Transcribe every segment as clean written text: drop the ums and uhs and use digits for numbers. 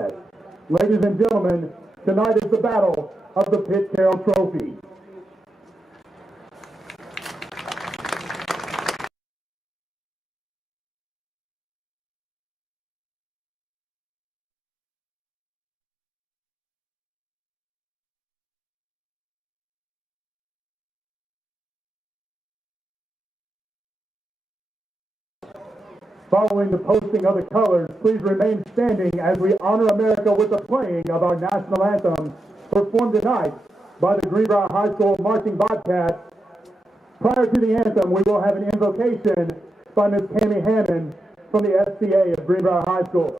Ladies and gentlemen, tonight is the battle of the Pitt Carroll Trophy. Following the posting of the colors, please remain standing as we honor America with the playing of our national anthem, performed tonight by the Greenbrier High School Marching Bobcats. Prior to the anthem, we will have an invocation by Ms. Tammy Hammond from the SCA of Greenbrier High School.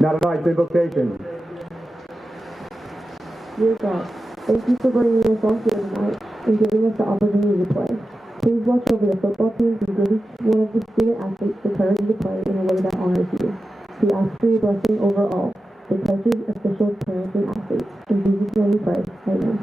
Now tonight's invocation. Dear God, thank you for bringing us all here tonight and giving us the opportunity to play. Please watch over the football teams and give each one of the student athletes the courage to play in a way that honors you. We ask for your blessing over all, the coaches, officials, parents, and athletes. In Jesus' name we pray. Amen.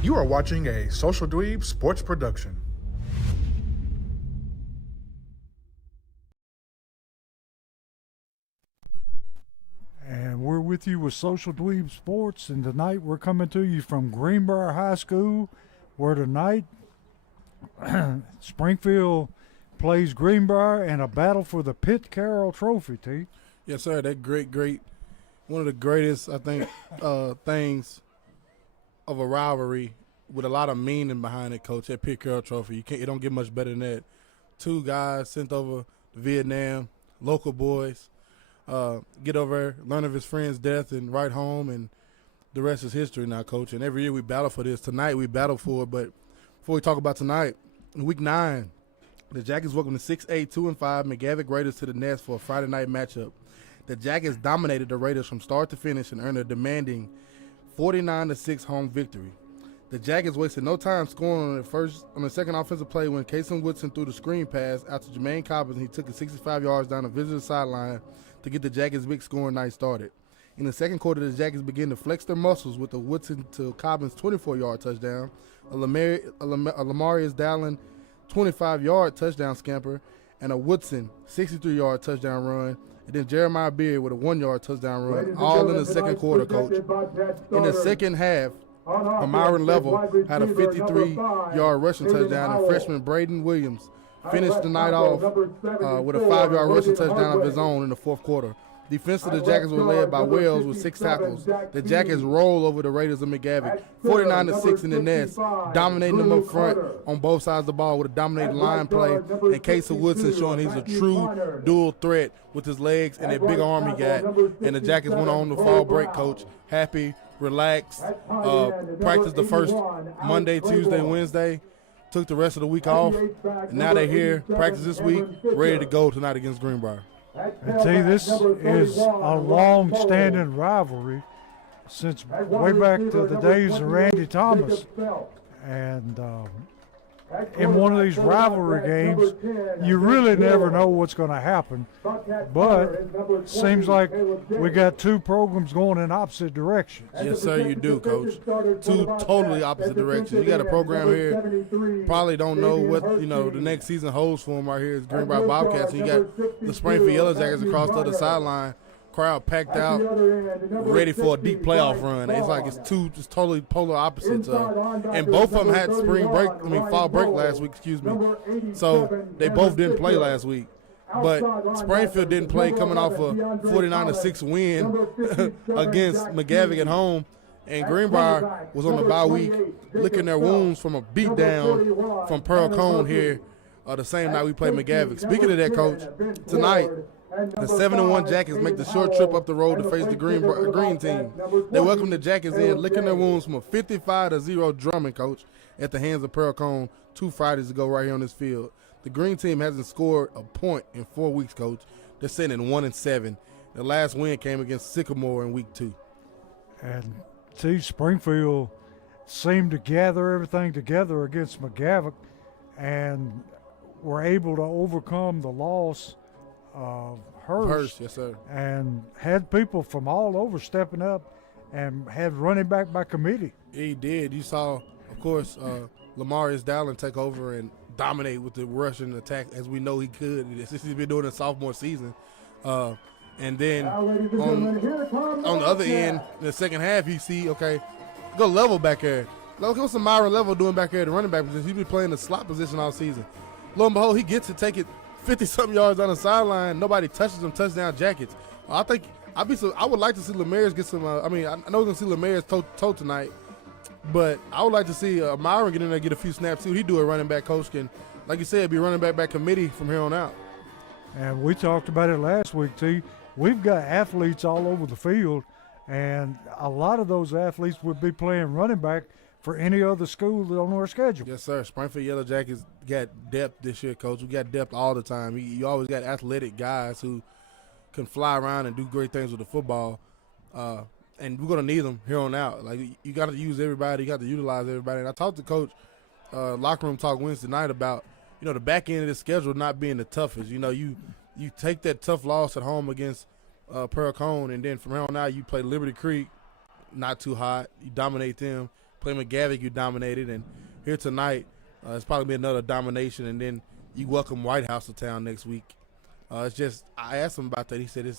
You are watching a Social Dweeb Sports production. And we're with you with Social Dweeb Sports, and tonight we're coming to you from Greenbrier High School, where tonight Springfield plays Greenbrier in a battle for the Pitt Carroll Trophy, T. Yes, sir. That great, one of the greatest, I think, things of a rivalry with a lot of meaning behind it, Coach. That Pitt Carroll Trophy, it don't get much better than that. Two guys sent over to Vietnam, local boys, get over there, learn of his friend's death, and right home, and the rest is history now, Coach. And every year we battle for this. Tonight we battle for it, but before we talk about tonight, in Week 9, the Jackets welcome the 6'8", 2-5 McGavick Raiders to the Nest for a Friday night matchup. The Jackets dominated the Raiders from start to finish and earned a demanding 49-6 home victory. The Jackets wasted no time scoring on the second offensive play when Kason Woodson threw the screen pass out to Jermaine Cobbins, and he took it 65 yards down the visitor sideline to get the Jackets' big scoring night started. In the second quarter, the Jackets began to flex their muscles with a Woodson to Cobbins 24-yard touchdown, a Lamarius Dallin 25-yard touchdown scamper, and a Woodson 63-yard touchdown run, and then Jeremiah Beard with a 1-yard touchdown run, all in the second quarter, Coach. In the second half, Myron Level had a 53-yard rushing touchdown, and freshman Braden Williams finished the night off with a 5-yard rushing touchdown of his own in the fourth quarter. Defensively, the Jackets were led by Wells with 6 tackles. The Jackets roll over the Raiders of McGavick, 49-6 in the nest, dominating them up front on both sides of the ball with a dominating line play. And Casey Woodson showing he's a true dual threat with his legs and that big arm he got. And the Jackets went on the fall break, Coach. Happy, relaxed, practiced the first Monday, Tuesday, Wednesday, took the rest of the week off, and now they're here, practice this week, ready to go tonight against Greenbrier. And see, this is a long-standing rivalry since way back to the days of Randy Thomas. And in one of these rivalry games, you really never know what's going to happen. But it seems like we got two programs going in opposite directions. Yes, sir, you do, Coach. Two totally opposite directions. You got a program here, probably don't know what, the next season holds for them right here is Greenbrier Bobcats. And you got the Springfield Yellow Jackets across the other sideline. Crowd packed out, ready for a deep playoff run. It's like it's two just totally polar opposites. And both of them had fall break last week, So they both didn't play last week. But Springfield didn't play coming off a 49-6 win against McGavick at home. And Greenbrier was on the bye week, licking their wounds from a beatdown from Pearl Cone here the same night we played McGavick. Speaking of that, Coach, tonight, the 7-1 Jackets make the short trip up the road to face the green team. They welcome the Jackets in, licking their wounds from a 55-0 drumming, Coach, at the hands of Pearl Cone 2 Fridays ago right here on this field. The green team hasn't scored a point in 4 weeks, Coach. They're sitting in 1-7. The last win came against Sycamore in week 2. And see, Springfield seemed to gather everything together against McGavick and were able to overcome the loss of Hurst, yes, sir. And had people from all over stepping up and had running back by committee. He did. You saw, of course, Lamarius Dowling take over and dominate with the rushing attack as we know he could. Since he's been doing it sophomore season. And then on the other end, in the second half, you see, go level back there. Look what's Myra Level doing back there at the running back position. He's been playing the slot position all season. Lo and behold, he gets to take it 50-something yards on the sideline. Nobody touches him. Touchdown Jackets. I think I would like to see Lemaire's get some. I know we're gonna see Lemaire's toe tonight, but I would like to see Myron get in there, get a few snaps too. He do a running back coach can, like you said, be running back by committee from here on out. And we talked about it last week too. We've got athletes all over the field, and a lot of those athletes would be playing running back for any other school on our schedule. Yes, sir. Springfield Yellow Jackets got depth this year, Coach. We got depth all the time. You always got athletic guys who can fly around and do great things with the football, and we're going to need them here on out. Like, you got to use everybody. You got to utilize everybody. And I talked to Coach locker room talk Wednesday night about, the back end of the schedule not being the toughest. You take that tough loss at home against Pearl Cone, and then from here on out you play Liberty Creek, not too hot. You dominate them. Play McGavick, you dominated, and here tonight, it's probably be another domination, and then you welcome White House to town next week. It's just, I asked him about that. He said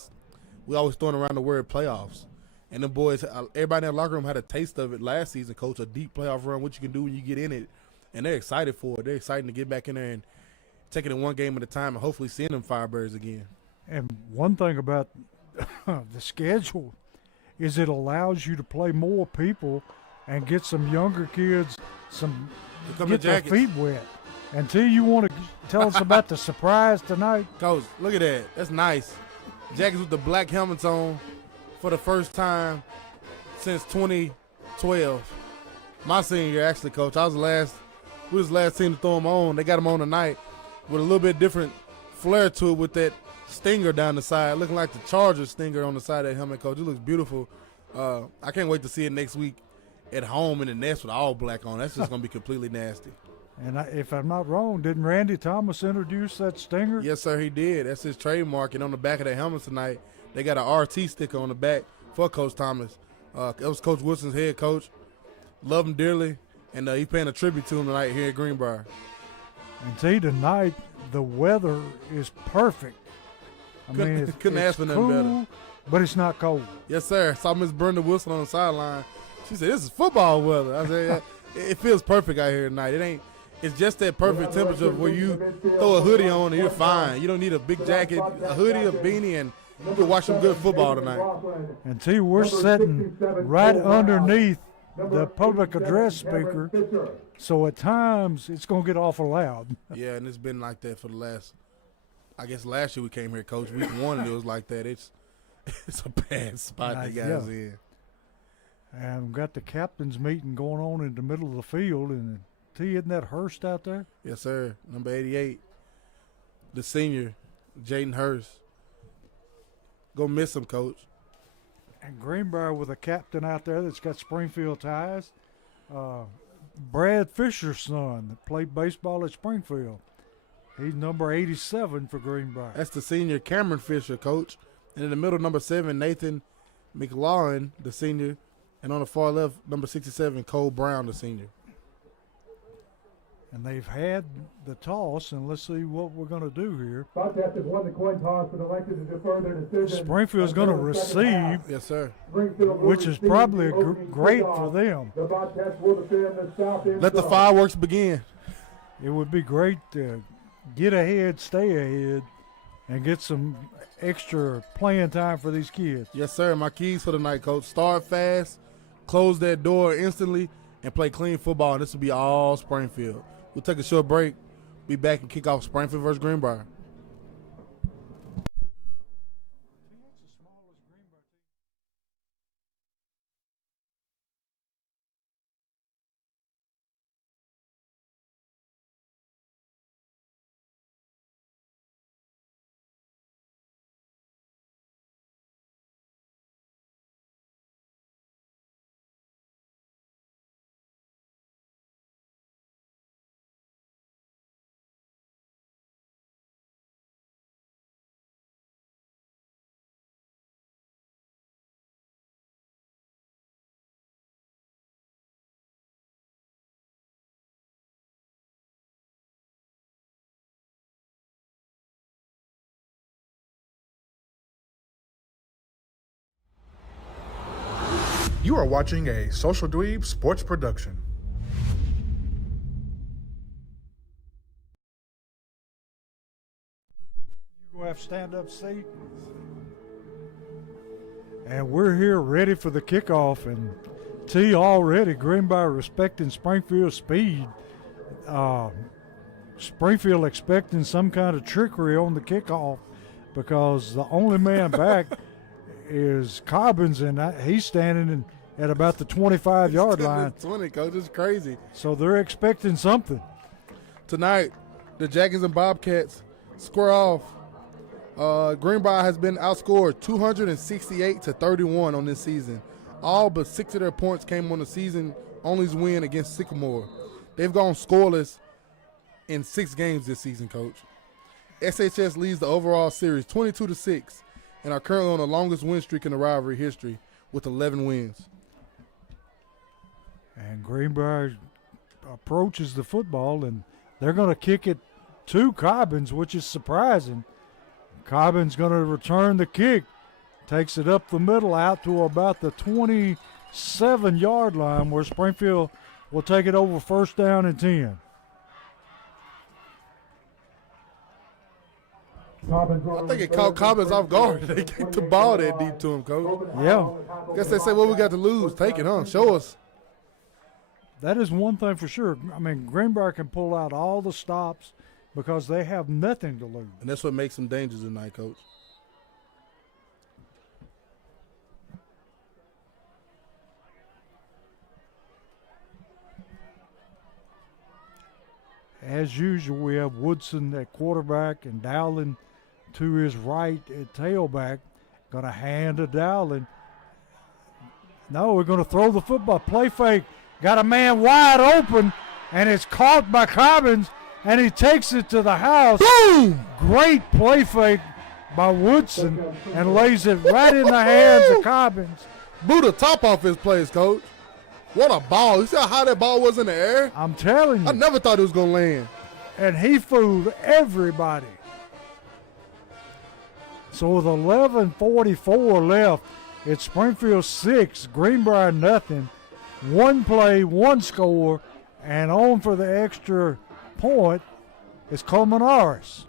we always throwing around the word playoffs, and the boys, everybody in the locker room had a taste of it last season, Coach, a deep playoff run, what you can do when you get in it, and they're excited for it. They're excited to get back in there and take it in one game at a time and hopefully seeing them Firebirds again. And one thing about the schedule is it allows you to play more people and get some younger kids get their feet wet. Until you want to tell us about the surprise tonight. Coach, look at that. That's nice. Jackets with the black helmets on for the first time since 2012. My senior year, actually, Coach. We was the last team to throw them on. They got them on tonight with a little bit different flair to it with that stinger down the side, looking like the Charger stinger on the side of that helmet, Coach. It looks beautiful. I can't wait to see it next week at home in the nest with all black on. That's just going to be completely nasty. And if I'm not wrong, didn't Randy Thomas introduce that stinger? Yes, sir, he did. That's his trademark. And on the back of the helmet tonight, they got an RT sticker on the back for Coach Thomas. It was Coach Wilson's head coach. Love him dearly. And he's paying a tribute to him tonight here at Greenbrier. And see, tonight the weather is perfect. Couldn't ask for nothing better. But it's not cold. Yes, sir. Saw Miss Brenda Wilson on the sideline. She said, "This is football weather." I said, "It feels perfect out here tonight. It's just that perfect temperature where you throw a hoodie on and you're fine. You don't need a big jacket, a hoodie, a beanie, and We'll watch some good football tonight. And T, we're sitting right underneath the public address speaker, so at times it's going to get awful loud. Yeah, and it's been like that for the last year we came here, Coach. Week 1 it was like that. It's a bad spot the guys in. And we've got the captain's meeting going on in the middle of the field. And T, isn't that Hurst out there? Yes, sir. Number 88, the senior, Jaden Hurst. Gonna miss him, Coach. And Greenbrier with a captain out there that's got Springfield ties. Brad Fisher's son that played baseball at Springfield. He's number 87 for Greenbrier. That's the senior, Cameron Fisher, Coach. And in the middle, number 7, Nathan McLaurin, the senior. And on the far left, number 67, Cole Brown, the senior. And they've had the toss, and let's see what we're going to do here. Bobcats have won the coin toss but elected to defer their decision. Springfield's going to receive, Yes, sir. which is probably great for them. The Bobcats will defend the south end. Let the fireworks begin. It would be great to get ahead, stay ahead, and get some extra playing time for these kids. Yes, sir. My keys for the night, Coach. Start fast, close that door instantly, and play clean football. And this will be all Springfield. We'll take a short break. Be back and kick off Springfield versus Greenbrier. You are watching a Social Dweeb Sports production. You go have stand-up seat. And we're here ready for the kickoff. And T, already Greenbrier respecting Springfield's speed. Springfield expecting some kind of trickery on the kickoff because the only man back is Cobbins, and he's standing at about the 25-yard line. 20, Coach. It's crazy. So they're expecting something. Tonight, the Jackets and Bobcats square off. Greenbrier has been outscored 268-31 on this season. All but 6 of their points came on the season only win against Sycamore. They've gone scoreless in 6 games this season, Coach. SHS leads the overall series 22-6 and are currently on the longest win streak in the rivalry history with 11 wins. And Greenbrier approaches the football, and they're going to kick it to Cobbins, which is surprising. Cobbins going to return the kick, takes it up the middle out to about the 27-yard line where Springfield will take it over first down and 10. I think it caught Cobbins off guard. They kicked the ball that deep to him, Coach. Yeah. Guess they say, what we got to lose? Take it, huh? Show us. That is one thing for sure. I mean, Greenbrier can pull out all the stops because they have nothing to lose. And that's what makes them dangerous tonight, Coach. As usual, we have Woodson at quarterback and Dowling to his right at tailback. Going to hand to Dowling. No, we're going to throw the football. Play fake. Got a man wide open, and it's caught by Cobbins, and he takes it to the house. Boom! Great play fake by Woodson and lays it right in the hands of Cobbins. Blew the top off his place, Coach. What a ball. You see how high that ball was in the air? I'm telling you. I never thought it was going to land. And he fooled everybody. So with 11:44 left, it's Springfield 6, Greenbrier nothing. One play, one score, and on for the extra point is Colmenares.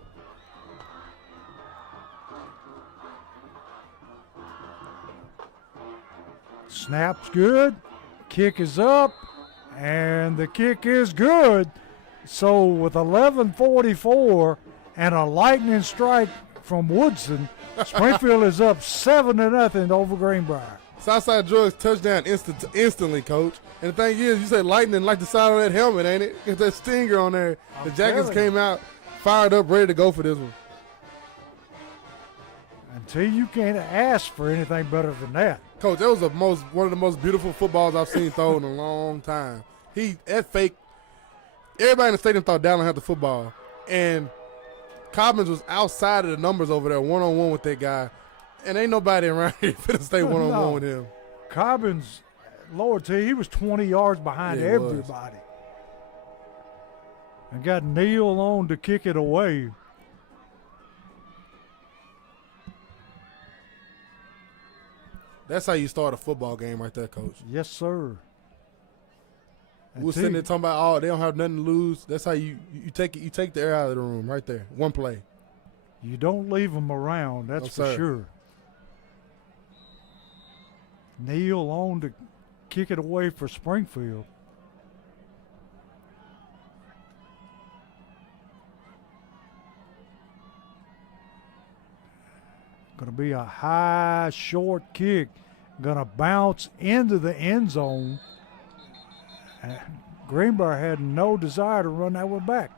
Snap's good. Kick is up. And the kick is good. So with 11:44 and a lightning strike from Woodson, Springfield is up 7-0 over Greenbrier. Southside Drugs touchdown instantly, Coach. And the thing is, you said lightning like the side of that helmet, ain't it? Got that stinger on there. The Jackets came out, fired up, ready to go for this one. Until you can't ask for anything better than that. Coach, that was one of the most beautiful footballs I've seen thrown in a long time. That fake. Everybody in the stadium thought Dallin had the football, and Cobbins was outside of the numbers over there, one-on-one with that guy, and ain't nobody around here finna stay one-on-one with him. Cobbins, Lord T, he was 20 yards behind everybody. And got Neal on to kick it away. That's how you start a football game right there, Coach. Yes, sir. We're sitting there talking about, they don't have nothing to lose. That's how you take it. You take the air out of the room right there. One play. You don't leave them around. That's for sure. Neal on to kick it away for Springfield. Going to be a high, short kick. Going to bounce into the end zone. Greenbrier had no desire to run that one back.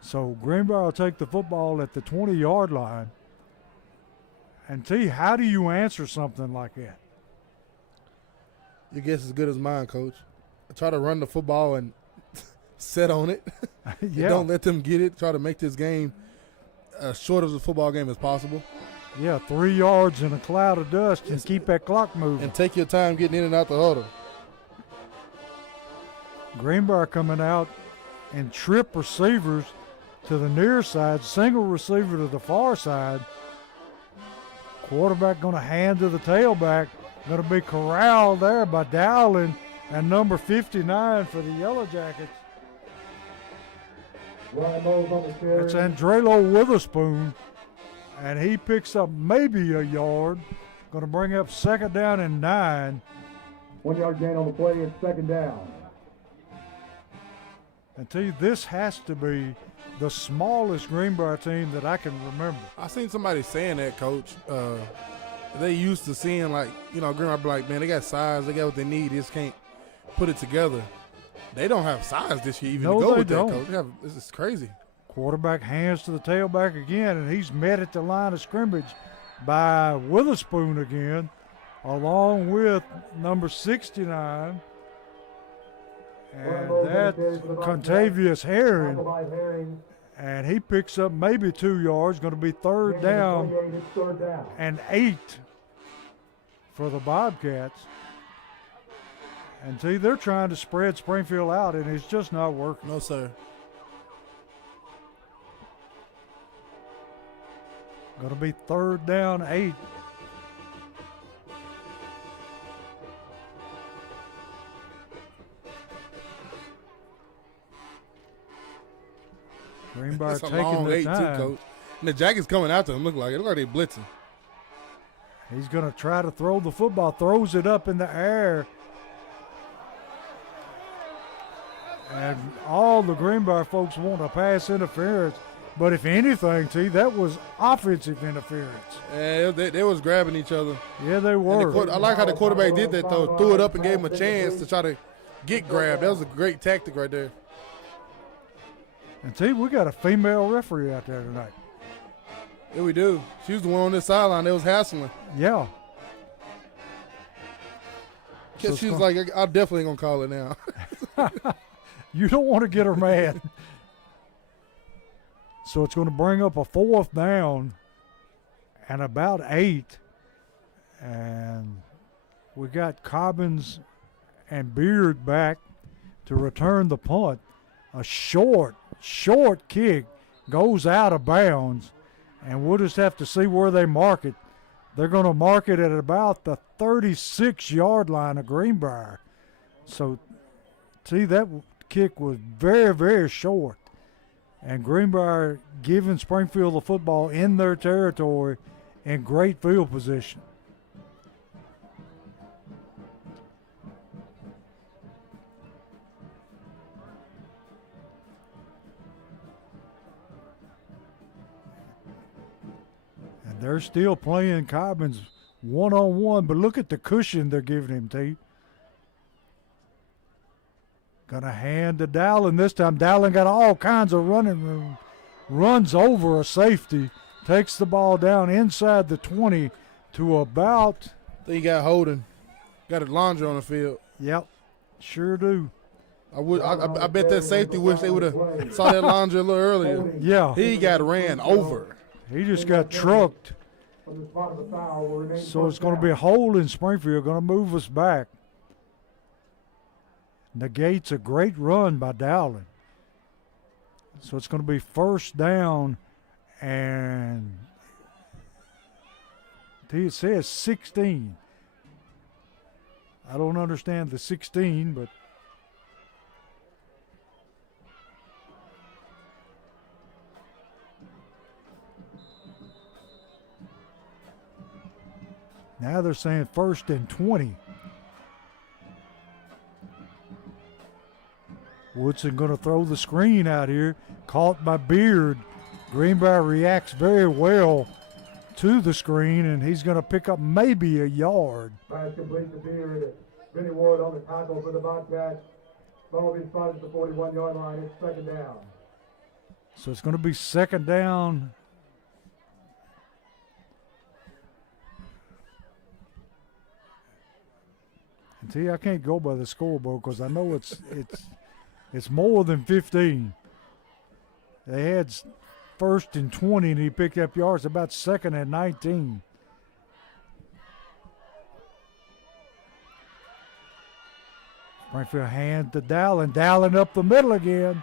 So Greenbrier will take the football at the 20-yard line. And T, how do you answer something like that? Your guess is as good as mine, Coach. I try to run the football and set on it. Yeah. Don't let them get it. Try to make this game as short of a football game as possible. Yeah, 3 yards in a cloud of dust and keep that clock moving. And take your time getting in and out the huddle. Greenbrier coming out and trip receivers to the near side, single receiver to the far side. Quarterback going to hand to the tailback. Going to be corralled there by Dowling and number 59 for the Yellow Jackets. It's Andrelo Witherspoon, and he picks up maybe a yard. Going to bring up 2nd down and 9. 1 yard gain on the play. It's 2nd down. And tell you, this has to be the smallest Greenbrier team that I can remember. I seen somebody saying that, Coach. They used to seeing, like, Greenbrier be like, man, they got size, they got what they need, they just can't put it together. They don't have size this year even to go with that, Coach. This is crazy. Quarterback hands to the tailback again, and he's met at the line of scrimmage by Witherspoon again, along with number 69. And that's Contavious Herring. And he picks up maybe 2 yards. Going to be 3rd down and 8 for the Bobcats. And see, they're trying to spread Springfield out, and it's just not working. No, sir. Going to be 3rd down, 8. Greenbrier That's a taking long the 8 time. too, Coach. And the Jackets coming after him. Look like they're blitzing. He's going to try to throw the football. Throws it up in the air. And all the Greenbrier folks want a pass interference. But if anything, T, that was offensive interference. Yeah, they was grabbing each other. Yeah, they were. I like how the quarterback did that, though. Threw it up and gave him a chance to try to get grabbed. That was a great tactic right there. And T, we got a female referee out there tonight. Yeah, we do. She was the one on this sideline that was hassling. Yeah. So she was like, I definitely ain't going to call it now. You don't want to get her mad. So it's going to bring up a 4th down and about 8. And we got Cobbins and Beard back to return the punt. A short kick goes out of bounds, and we'll just have to see where they mark it. They're going to mark it at about the 36-yard line of Greenbrier. So, see, that kick was very, very short. And Greenbrier giving Springfield the football in their territory in great field position. They're still playing Cobbins one-on-one, but look at the cushion they're giving him, T. Gonna hand to Dowling this time. Dowling got all kinds of running room. Runs over a safety, takes the ball down inside the 20 to about. Then you got Holden. Got a laundry on the field. Yep, sure do. I bet that safety wish they would have saw that laundry a little earlier. Yeah. He got ran over. He just got trucked. So it's going to be a hole in Springfield, going to move us back. Negates a great run by Dowling. So it's going to be first down, and it says 16. I don't understand the 16, but now they're saying first and 20. Woodson going to throw the screen out here. Caught by Beard. Greenbrier reacts very well to the screen, and he's going to pick up maybe a yard. Pass complete to Beard. Vinny Ward on the tackle for the Bobcats. Ball being spotted at the 41-yard line. It's second down. So it's going to be second down. And see, I can't go by the scoreboard because I know it's more than 15. They had first and 20, and he picked up yards about second and 19. Springfield hand to Dowling. Dowling up the middle again,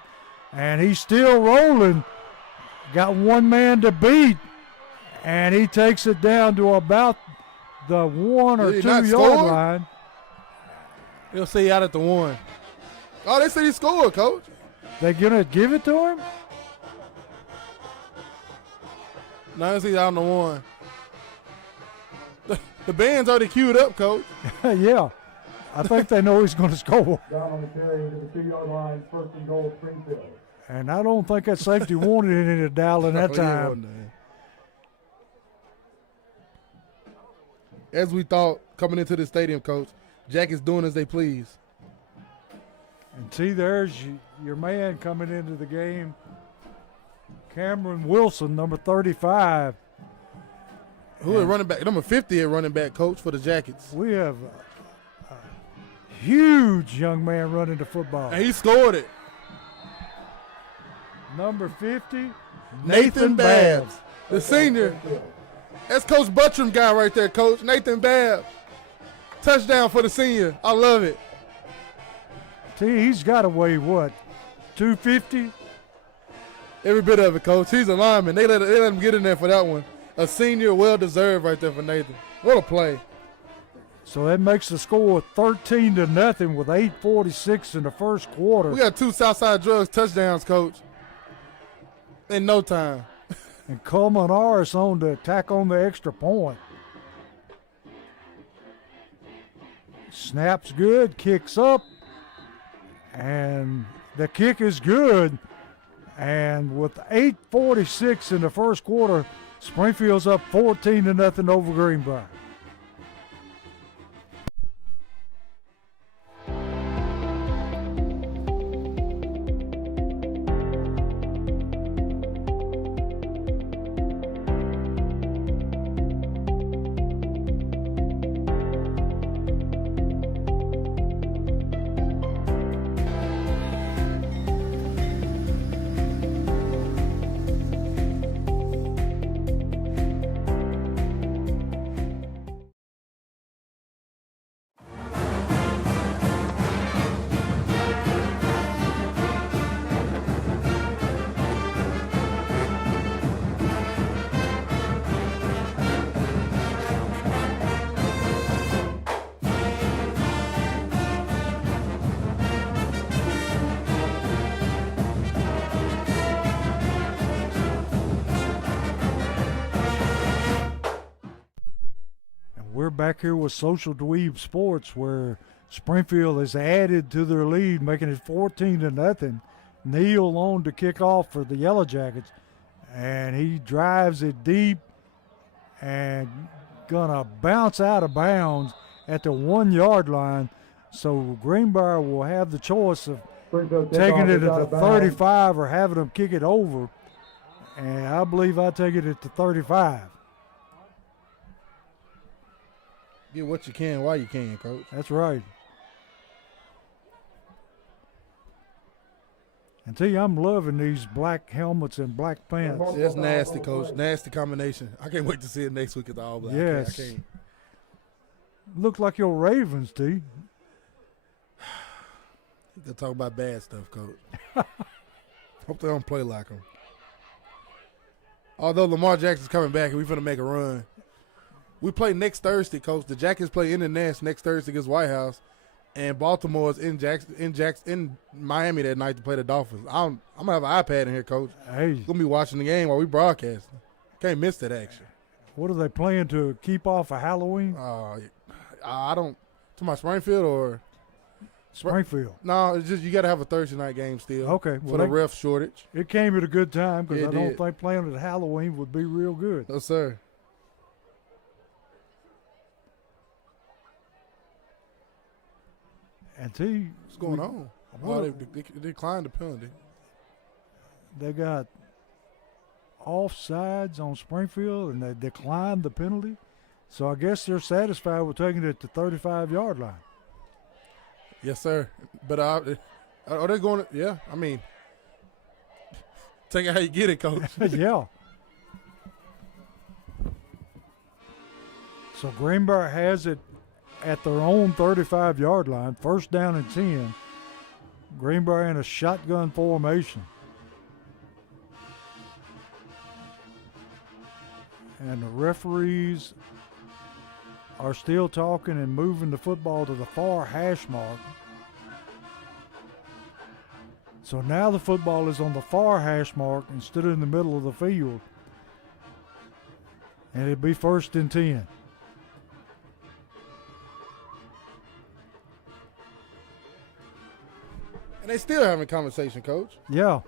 and he's still rolling. Got one man to beat, and he takes it down to about the 1 or 2 yard line. They'll say out at the 1. Oh, they said he scored, Coach. They gonna give it to him? No, he's out on the 1. The band's already queued up, Coach. Yeah. I think they know he's going to score. Down on the carry to the 2-yard line, first and goal, Springfield. And I don't think that safety wanted any of Dowling that time. As we thought coming into the stadium, Coach, Jack is doing as they please. And see, there's your man coming into the game, Cameron Wilson, number 35. Who is running back? Number 50 at running back, Coach, for the Jackets. We have a huge young man running the football. And he scored it. Number 50, Nathan Babbs, the senior. That's Coach Buttram guy right there, Coach. Nathan Babbs. Touchdown for the senior. I love it. See, he's got to weigh, what, 250? Every bit of it, Coach. He's a lineman. They let him get in there for that one. A senior, well-deserved right there for Nathan. What a play. So that makes the score 13-0 with 8:46 in the first quarter. We got 2 Southside Drugs touchdowns, Coach, in no time. And Coleman Arris on the attack on the extra point. Snaps good, kicks up, and the kick is good. And with 8:46 in the first quarter, Springfield's up 14-0 over Greenbrier. We're back here with Social Dweeb Sports, where Springfield has added to their lead, making it 14-0. Neal on to kick off for the Yellow Jackets, and he drives it deep, and gonna bounce out of bounds at the 1 yard line. So Greenbrier will have the choice of taking it at the 35 or having them kick it over. And I believe I take it at the 35. Get what you can while you can, Coach. That's right. And tell you, I'm loving these black helmets and black pants. That's nasty, Coach. Nasty combination. I can't wait to see it next week at the All Black. Yes. I can't. Look like your Ravens, T. They'll talk about bad stuff, Coach. Hope they don't play like them. Although Lamar Jackson's coming back and we're going to make a run. We play next Thursday, Coach. The Jackets play in the Nest next Thursday against White House. And Baltimore's in Miami that night to play the Dolphins. I'm going to have an iPad in here, Coach. Hey. Going to be watching the game while we broadcasting. Can't miss that action. What are they playing to keep off of Halloween? I don't. To my Springfield or? Springfield. No, it's just you got to have a Thursday night game still. Okay. For the ref shortage. It came at a good time because I don't did. think playing at Halloween would be real good. No, sir. And T. What's going on? Well, they declined the penalty. They got offsides on Springfield, and they declined the penalty. So I guess they're satisfied with taking it to 35-yard line. Yes, sir. But are they going to – yeah, I mean, take it how you get it, Coach. Yeah. So Greenbrier has it at their own 35-yard line, first down and 10. Greenbrier in a shotgun formation. And the referees are still talking and moving the football to the far hash mark. So now the football is on the far hash mark instead of in the middle of the field. And it'd be first and 10. And they still having a conversation, Coach. Yeah.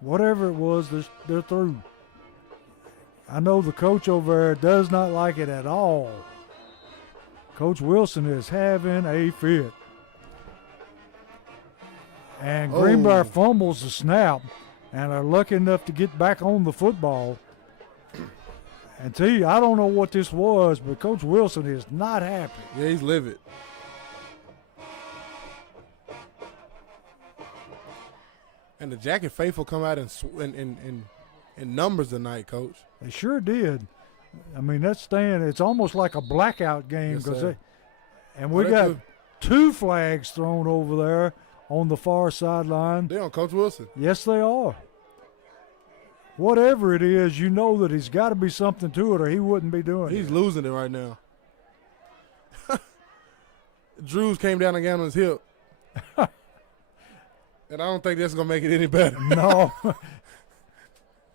Whatever it was, they're through. I know the coach over there does not like it at all. Coach Wilson is having a fit. And Greenbrier fumbles the snap and are lucky enough to get back on the football. And tell you, I don't know what this was, but Coach Wilson is not happy. Yeah, he's livid. And the Jacket faithful come out in numbers tonight, Coach. They sure did. I mean, that stand, it's almost like a blackout game. Yes, And we got two flags thrown over there on the far sideline. They're on Coach Wilson. Yes, they are. Whatever it is, you know that he's got to be something to it or he wouldn't be doing it. He's losing it right now. Drews came down and got on his hip. And I don't think that's going to make it any better. No.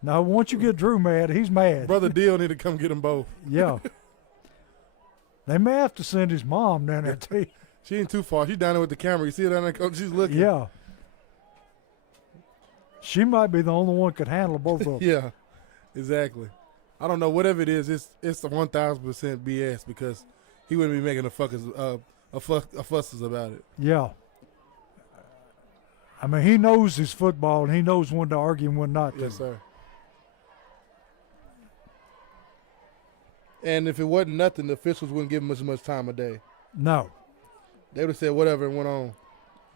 Now, once you get Drew mad, he's mad. Brother Deal need to come get them both. Yeah. They may have to send his mom down there, too. She ain't too far. She's down there with the camera. You see her down there, Coach? She's looking. Yeah. She might be the only one could handle both of them. Yeah, exactly. I don't know. Whatever it is, it's a 1,000% BS because he wouldn't be making a fusses about it. Yeah. I mean, he knows his football, and he knows when to argue and when not to. Yes, sir. And if it wasn't nothing, the officials wouldn't give him as much time a day. No. They would have said whatever and went on.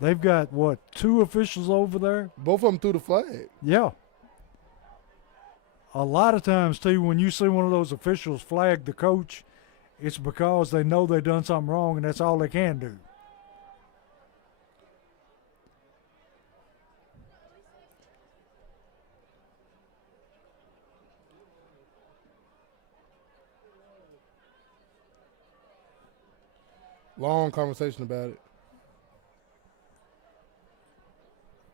They've got, two officials over there? Both of them threw the flag. Yeah. A lot of times, too, when you see one of those officials flag the coach, it's because they know they've done something wrong, and that's all they can do. Long conversation about it.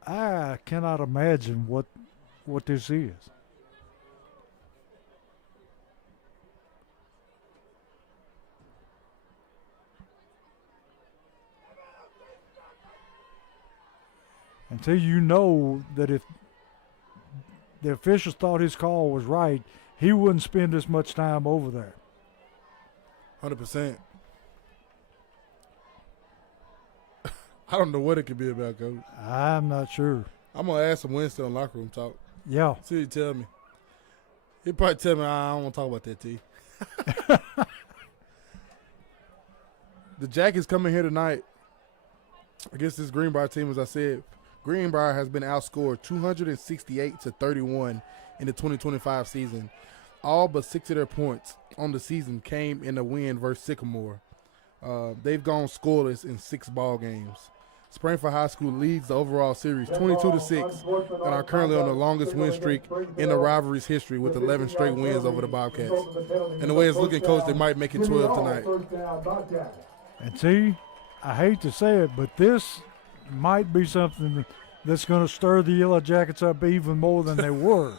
I cannot imagine what this is. Until you know that if the officials thought his call was right, he wouldn't spend this much time over there. 100%. I don't know what it could be about, Coach. I'm not sure. I'm going to ask him Wednesday on Locker Room Talk. Yeah. See what he tell me. He'll probably tell me, I don't want to talk about that, T. The Jackets coming here tonight against this Greenbrier team, as I said. Greenbrier has been outscored 268-31 in the 2025 season. All but 6 of their points on the season came in a win versus Sycamore. They've gone scoreless in 6 ball games. Springfield High School leads the overall series 22-6 and are currently on the longest win streak in the rivalry's history with 11 straight wins over the Bobcats. And the way it's looking, Coach, they might make it 12 tonight. And T, I hate to say it, but this might be something that's going to stir the Yellow Jackets up even more than they were.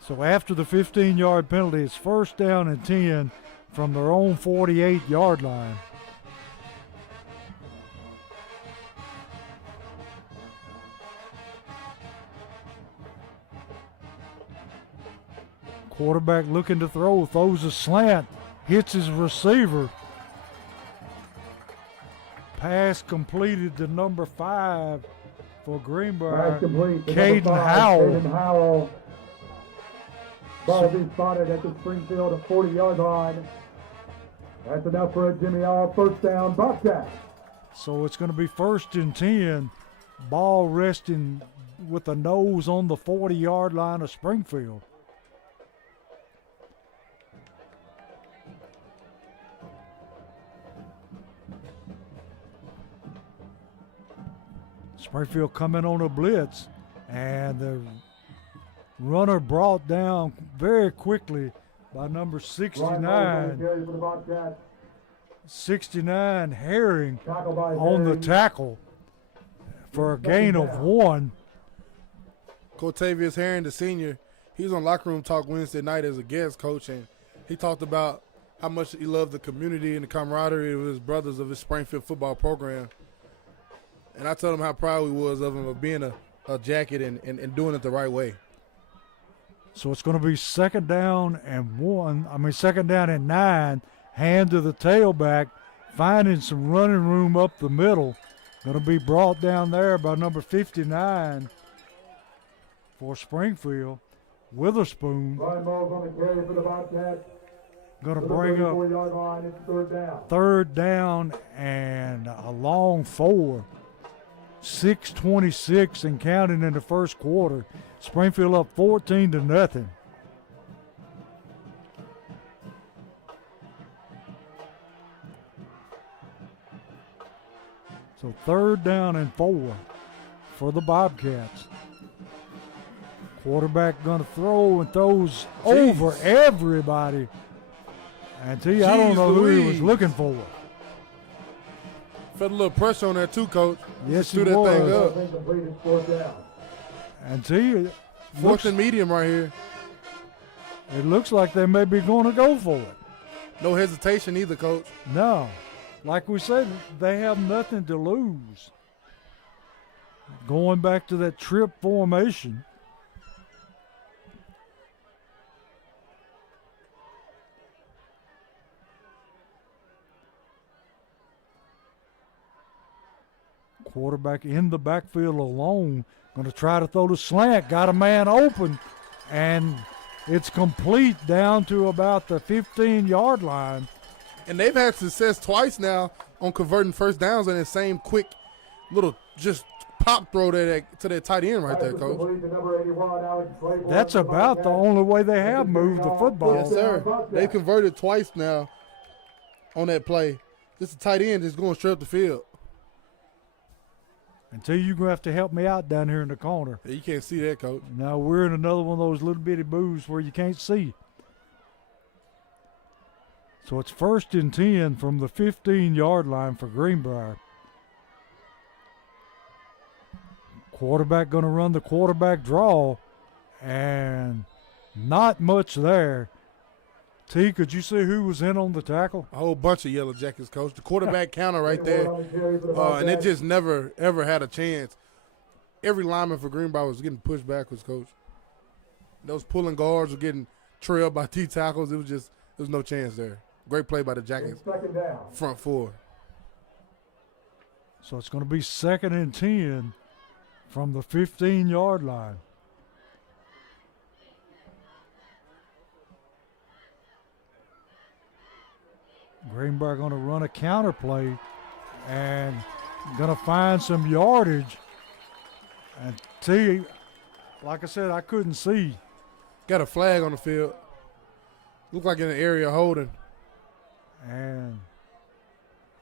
So after the 15-yard penalty, it's 1st down and 10 from their own 48-yard line. Quarterback looking to throw, throws a slant, hits his receiver. Pass completed to number 5 for Greenbrier, Caden Howell. Ball be spotted at the Springfield 40-yard line. That's enough for a Jimmy All 1st down, Bobcat. So it's going to be 1st and 10. Ball resting with the nose on the 40-yard line of Springfield. Springfield coming on a blitz, and the runner brought down very quickly by number 69. 69 Herring on the tackle for a gain of 1. Cortavius Herring, the senior, he was on Locker Room Talk Wednesday night as a guest coach, and he talked about how much he loved the community and the camaraderie of his brothers of his Springfield football program. And I told him how proud we was of him of being a Jacket and doing it the right way. So it's going to be 2nd down and 1. I mean, 2nd down and 9. Hand to the tailback, finding some running room up the middle. Going to be brought down there by number 59 for Springfield. Witherspoon going to bring up 3rd down and a long 4. 6:26 and counting in the 1st quarter. Springfield up 14-0. So 3rd down and 4 for the Bobcats. Quarterback going to throw and throws over everybody. And I don't know who he was looking for. Felt a little pressure on that too, Coach. Yes, he threw that thing up. And 4th and medium right here. It looks like they may be going to go for it. No hesitation either, Coach. No. Like we said, they have nothing to lose. Going back to that trip formation. Quarterback in the backfield alone. Going to try to throw the slant. Got a man open. And it's complete down to about the 15-yard line. And they've had success twice now on converting 1st downs on that same quick little just pop throw to that tight end right there, Coach. That's about the only way they have moved the football. Yes, sir. They've converted twice now on that play. This is a tight end just going straight up the field. Until you're going to have to help me out down here in the corner. Yeah, you can't see that, Coach. Now we're in another one of those little bitty booths where you can't see. So it's 1st and 10 from the 15-yard line for Greenbrier. Quarterback going to run the quarterback draw, and not much there. T, could you see who was in on the tackle? A whole bunch of Yellow Jackets, Coach. The quarterback counter right there, and it just never, ever had a chance. every lineman for Greenbrier was getting pushed backwards, Coach. Those pulling guards were getting trailed by T tackles. There was no chance there. Great play by the Jackets. Front four. So it's going to be 2nd and 10 from the 15-yard line. Greenbrier going to run a counter play and going to find some yardage. And T, like I said, I couldn't see. Got a flag on the field. Looked like in an area holding. And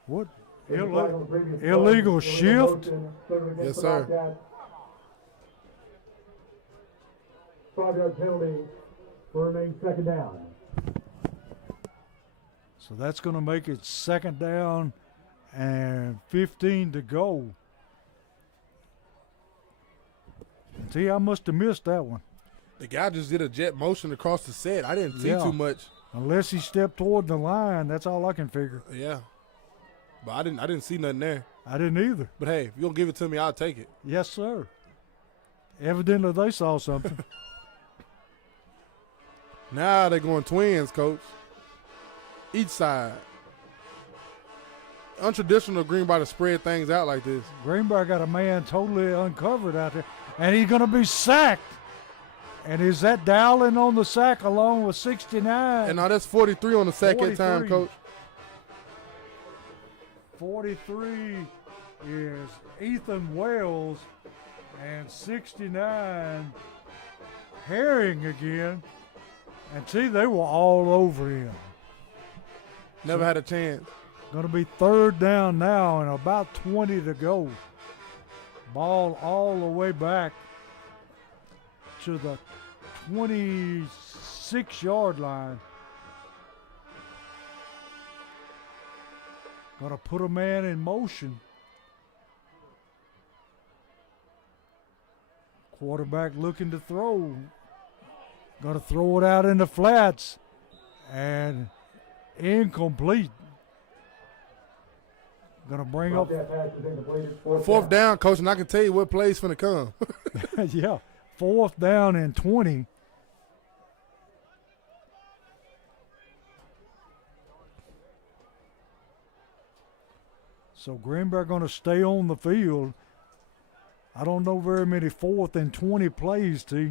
what? Illegal shift? Yes, sir. 5-yard penalty for remaining 2nd down. So that's going to make it 2nd down and 15 to go. T, I must have missed that one. The guy just did a jet motion across the set. I didn't see too much. Unless he stepped toward the line, that's all I can figure. Yeah. But I didn't see nothing there. I didn't either. But hey, if you don't give it to me, I'll take it. Yes, sir. Evidently they saw something. Now they're going twins, Coach. Each side. Untraditional Greenbrier to spread things out like this. Greenbrier got a man totally uncovered out there, and he's going to be sacked. And is that Dowling on the sack along with 69? And now that's 43 on the sack at time, Coach. 43 is Ethan Wells, and 69 Herring again. And see, they were all over him. Never had a chance. Going to be 3rd down now and about 20 to go. Ball all the way back to the 26-yard line. Going to put a man in motion. Quarterback looking to throw. Going to throw it out in the flats. And incomplete. Going to bring up 4th down, Coach, and I can tell you what play's finna come. yeah, 4th down and 20. So Greenbrier going to stay on the field. I don't know very many 4th and 20 plays, T.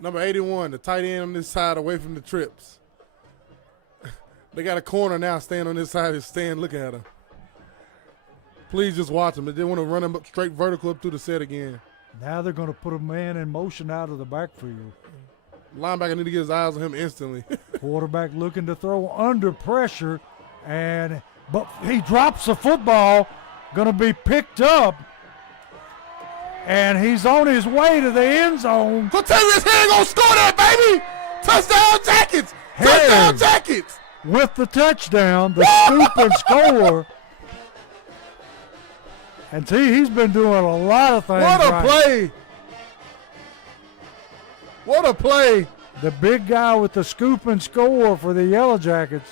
Number 81, the tight end on this side away from the trips. They got a corner now staying on this side of the stand looking at him. Please just watch him. They want to run him up straight vertical up through the set again. Now they're going to put a man in motion out of the backfield. Linebacker need to get his eyes on him instantly. Quarterback looking to throw under pressure, but he drops the football, going to be picked up, and he's on his way to the end zone. Quatavius Herring gonna score that, baby! Touchdown Jackets! Touchdown Jackets! With the touchdown, the scoop and score. And he's been doing a lot of things. What a play! What a play! The big guy with the scoop and score for the Yellow Jackets.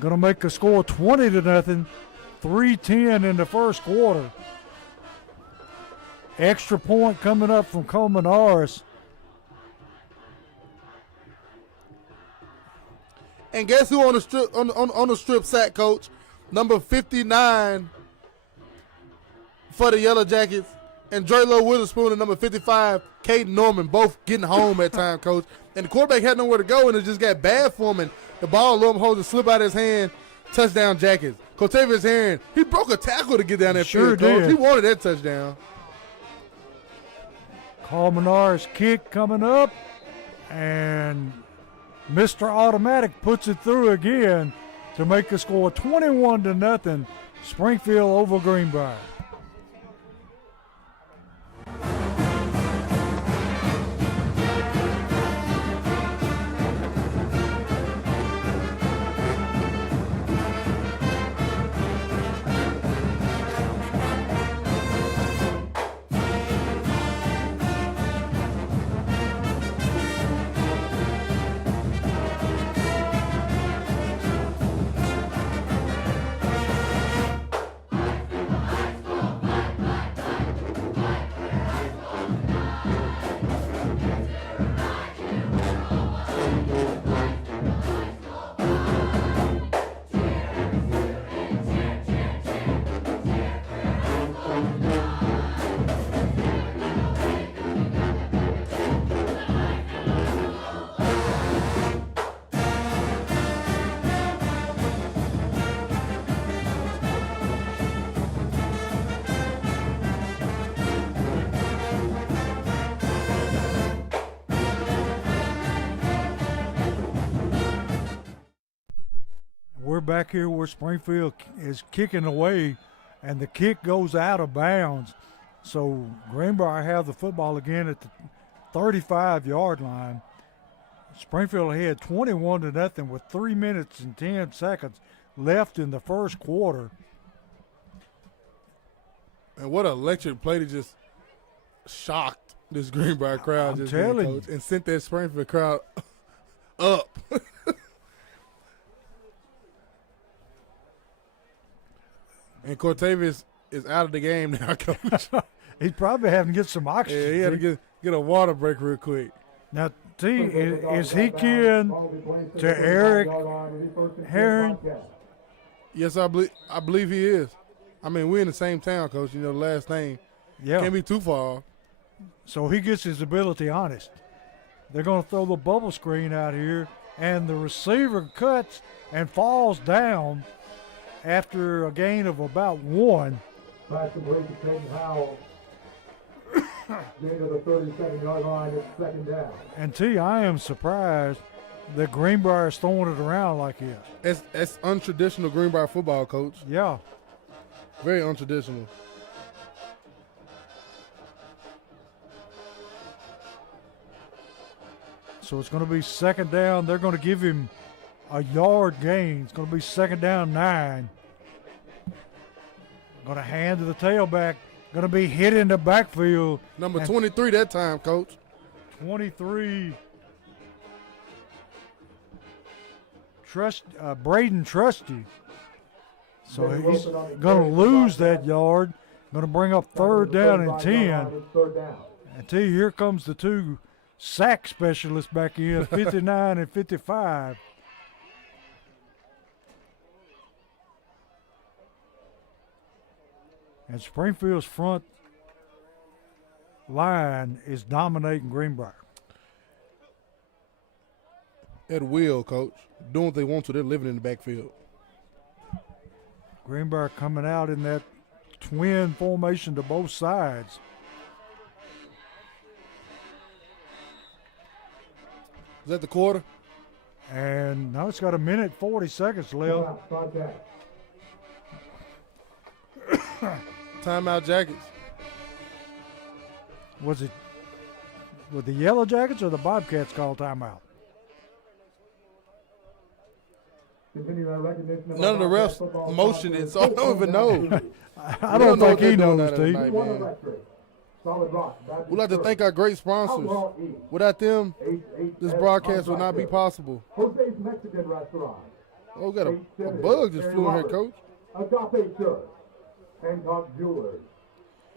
Going to make the score 20-0. 3:10 in the first quarter. Extra point coming up from Coleman Norris. And guess who on the strip on the strip sack, Coach? Number 59 for the Yellow Jackets, and Drelo Witherspoon and number 55, Caden Norman, both getting home at time, Coach. And the quarterback had nowhere to go, and it just got bad for him. And the ball, lo and behold, slip out of his hand. Touchdown Jackets. Quatavius Herring, he broke a tackle to get down that field, Coach. Did. He wanted that touchdown. Coleman Norris kick coming up, and Mr. Automatic puts it through again to make the score 21-0. Springfield over Greenbrier. back here where Springfield is kicking away, and the kick goes out of bounds. So Greenbrier have the football again at the 35-yard line. Springfield ahead 21-0 with 3 minutes and 10 seconds left in the first quarter. And what an electric play to just shocked this Greenbrier crowd. I'm telling you. And sent that Springfield crowd up. And Cortavius is out of the game now, Coach. He's probably having to get some oxygen. Yeah, he had to get a water break real quick. Now, T, is he kin to Eric Herring? Yes, I believe he is. I mean, we're in the same town, Coach. You know, the last name can't be too far off. So he gets his ability honest. They're going to throw the bubble screen out here, and the receiver cuts and falls down after a gain of about 1. Pass complete to Peyton Howell. Gain of the 37-yard line. It's second down. And T, I am surprised that Greenbrier is throwing it around like this. That's untraditional Greenbrier football, Coach. Yeah. Very untraditional. So it's going to be second down. They're going to give him a yard gain. It's going to be second down 9. Going to hand to the tailback. Going to be hit in the backfield. Number 23 that time, Coach. 23. Braden Trusty. So he's going to lose that yard. Going to bring up third down and 10. And T, here comes the 2 sack specialists back in, 59 and 55. And Springfield's front line is dominating Greenbrier. At will, Coach. Doing what they want to. They're living in the backfield. Greenbrier coming out in that twin formation to both sides. Is that the quarter? And now it's got 1:40 seconds left. Timeout Jackets. Was it with the Yellow Jackets or the Bobcats called timeout? None of the refs motioned it, so I don't even know. I don't think he knows, Steve. We'd like to thank our great sponsors. Without them, this broadcast would not be possible. Jose's Mexican Restaurant. Oh, we got a bug just flew in here, Coach. Agape Church. Hancock Jewelers.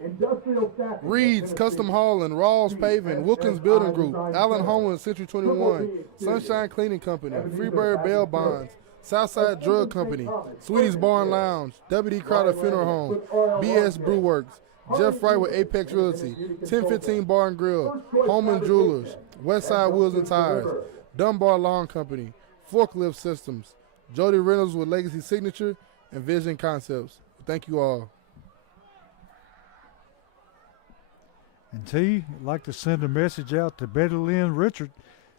Industrial Staffing. Reed's Custom Hauling, Rawls Paving, Wilkins Building Group, Allen Home and Century 21, Sunshine Cleaning Company, Freebird Bail Bonds, Southside Drug Company, Sweetie's Bar and Lounge, W.D. Crowder Funeral Home, B.S. Brew Works, Jeff Wright with Apex Realty, 1015 Bar and Grill, Holman Jewelers, Westside Wheels and Tires, Dunbar Lawn Company, Forklift Systems, Jody Reynolds with Legacy Signature, and Vision Concepts. Thank you all. And T, I'd like to send a message out to Betty Lynn Richard.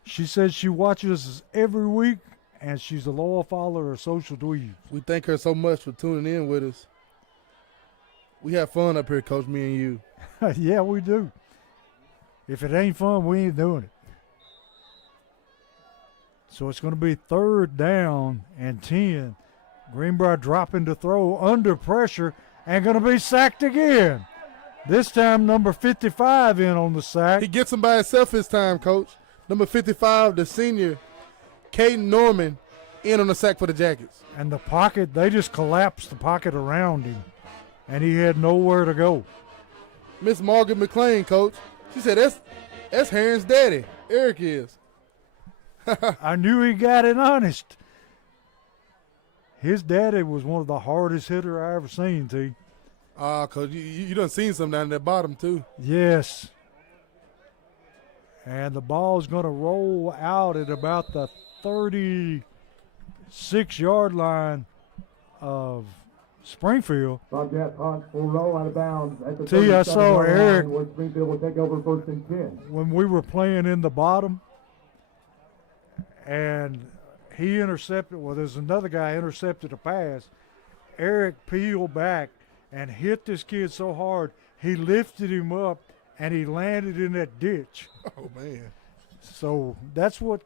She says she watches us every week, and she's a loyal follower of Social Dweebs. We thank her so much for tuning in with us. We have fun up here, Coach, me and you. Yeah, we do. If it ain't fun, we ain't doing it. So it's going to be third down and 10. Greenbrier dropping to throw under pressure and going to be sacked again. This time, number 55 in on the sack. He gets him by himself this time, Coach. Number 55, the senior, Caden Norman, in on the sack for the Jackets. And the pocket, they just collapsed the pocket around him, and he had nowhere to go. Miss Margaret McLean, Coach. She said, that's Heron's daddy. Eric is. I knew he got it honest. His daddy was one of the hardest hitter I ever seen, T. Coach, you done seen some down at the bottom, too. Yes. And the ball is going to roll out at about the 36-yard line of Springfield. Bobcat Hunt will roll out of bounds at the T, I saw Eric where Springfield will take over first and 10. when we were playing in the bottom, and he intercepted, well, there's another guy intercepted a pass. Eric peeled back and hit this kid so hard, he lifted him up and he landed in that ditch. Oh, man. So that's what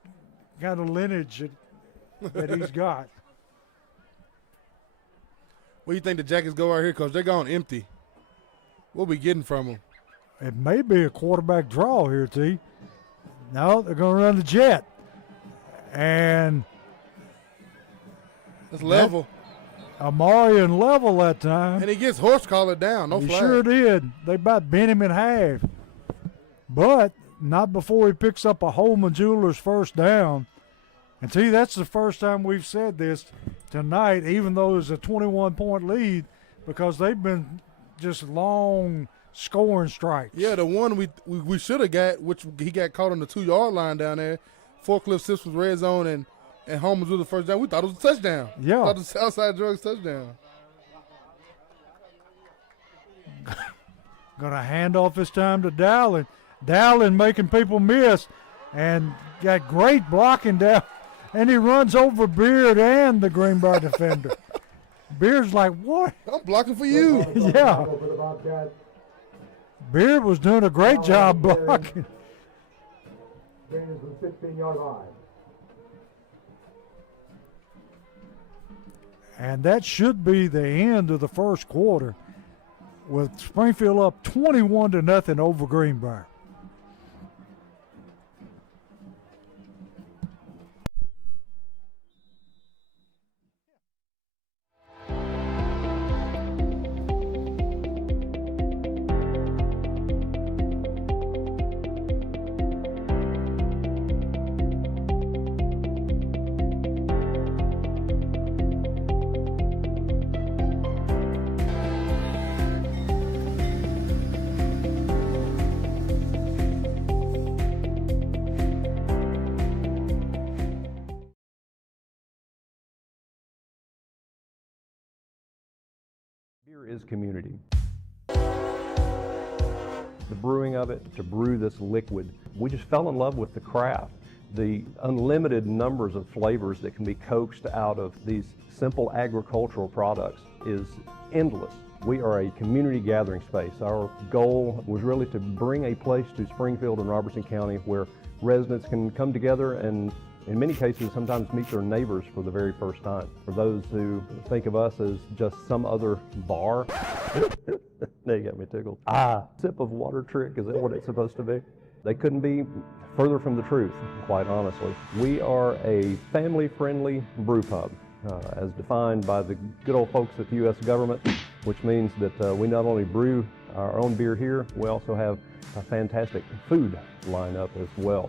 kind of lineage that he's got. What do you think the Jackets go out here? Because they're going empty. What we getting from them? It may be a quarterback draw here, T. No, they're going to run the jet. And it's level. Amarian level that time. And he gets horse collar down. No he flag. Sure did. They about bent him in half. But not before he picks up a Holman Jewelers first down. And T, that's the first time we've said this tonight, even though there's a 21-point lead, because they've been just long scoring strikes. Yeah, the one we should have got, which he got caught on the 2-yard line down there. Forklift Sips was red zone and Holmes was the first down. We thought it was a touchdown. Yeah. We thought it was Southside Drugs touchdown. Gonna hand off this time to Dowling. Dowling making people miss and got great blocking down. And he runs over Beard and the Greenbrier defender. Beard's like, what? I'm blocking for you. Yeah. Beard was doing a great job blocking. Gain is the 16-yard line. And that should be the end of the first quarter, with Springfield up 21-0 over Greenbrier. Beer is community. The brewing of it, to brew this liquid, we just fell in love with the craft. The unlimited numbers of flavors that can be coaxed out of these simple agricultural products is endless. We are a community gathering space. Our goal was really to bring a place to Springfield and Robertson County where residents can come together and in many cases sometimes meet their neighbors for the very first time. For those who think of us as just some other bar, they got me tickled. Sip of water trick, is that what it's supposed to be? They couldn't be further from the truth, quite honestly. We are a family-friendly brew pub, as defined by the good old folks at the U.S. government, which means that we not only brew our own beer here, we also have a fantastic food lineup as well.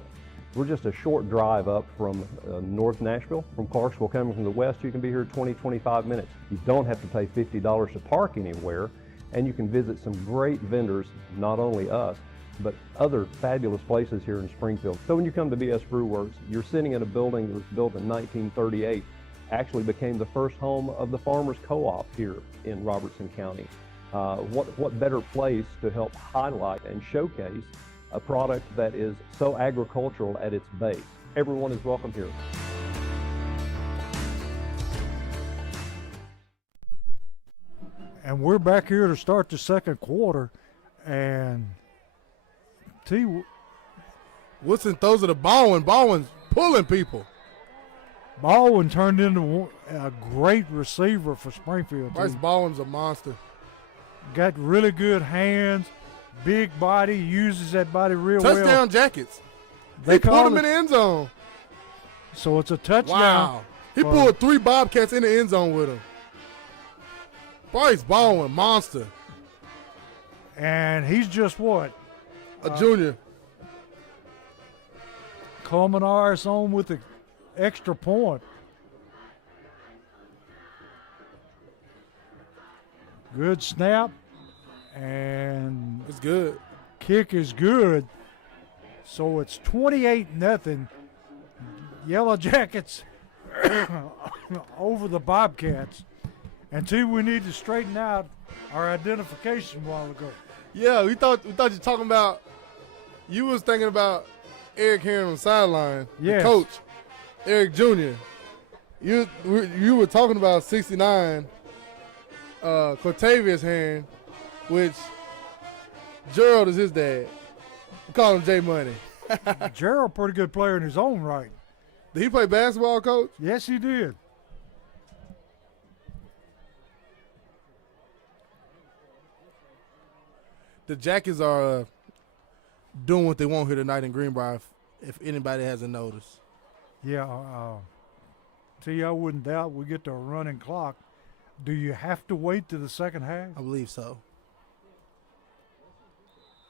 We're just a short drive up from North Nashville. From Clarksville coming from the west, you can be here 20, 25 minutes. You don't have to pay $50 to park anywhere, and you can visit some great vendors, not only us, but other fabulous places here in Springfield. So when you come to BS Brew Works, you're sitting in a building that was built in 1938, actually became the first home of the Farmers Co-op here in Robertson County. What better place to help highlight and showcase a product that is so agricultural at its base. Everyone is welcome here. And we're back here to start the second quarter, and Woodson throws it to Baldwin. Baldwin's pulling people. Baldwin turned into a great receiver for Springfield. Bryce Baldwin's a monster. Got really good hands, big body, uses that body real well. Touchdown Jackets. They He pulled him in the end zone. So it's a touchdown. Wow. He pulled 3 Bobcats in the end zone with him. Bryce Baldwin, monster. And he's just what? A junior. Coming ours on with the extra point. Good snap. And it's good. Kick is good. So it's 28-0. Yellow Jackets over the Bobcats. And we need to straighten out our identification a while ago. Yeah, we thought you were talking about, you was thinking about Eric here on the sideline, yes. The coach, Eric Jr. You were talking about 69, Cortavious Herring, which Gerald is his dad. We call him J Money. Gerald, pretty good player in his own right. Did he play basketball, Coach? Yes, he did. The Jackets are doing what they want here tonight in Greenbrier, if anybody hasn't noticed. Yeah, T, I wouldn't doubt we get to a running clock. Do you have to wait to the second half? I believe so.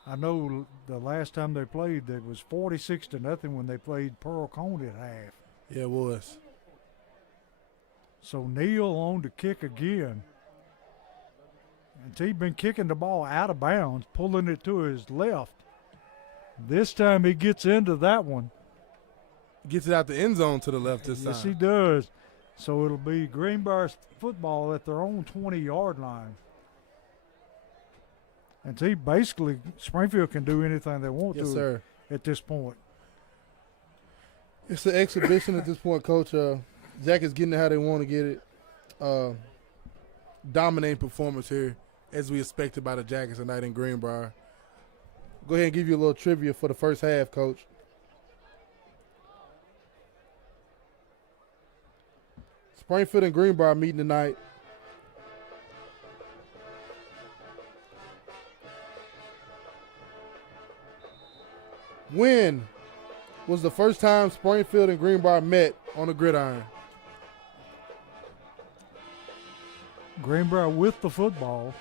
I know the last time they played, it was 46-0 when they played Pearl County at half. Yeah, it was. So Neal on to kick again. And T been kicking the ball out of bounds, pulling it to his left. This time he gets into that one. Gets it out the end zone to the left this time. Yes, he does. So it'll be Greenbrier football at their own 20-yard line. And see, basically, Springfield can do anything they want to at this point. It's an exhibition at this point, Coach. Jackets getting it how they want to get it. Dominating performance here, as we expected by the Jackets tonight in Greenbrier. Go ahead and give you a little trivia for the first half, Coach. Springfield and Greenbrier meeting tonight. When was the first time Springfield and Greenbrier met on the gridiron? Greenbrier with the football.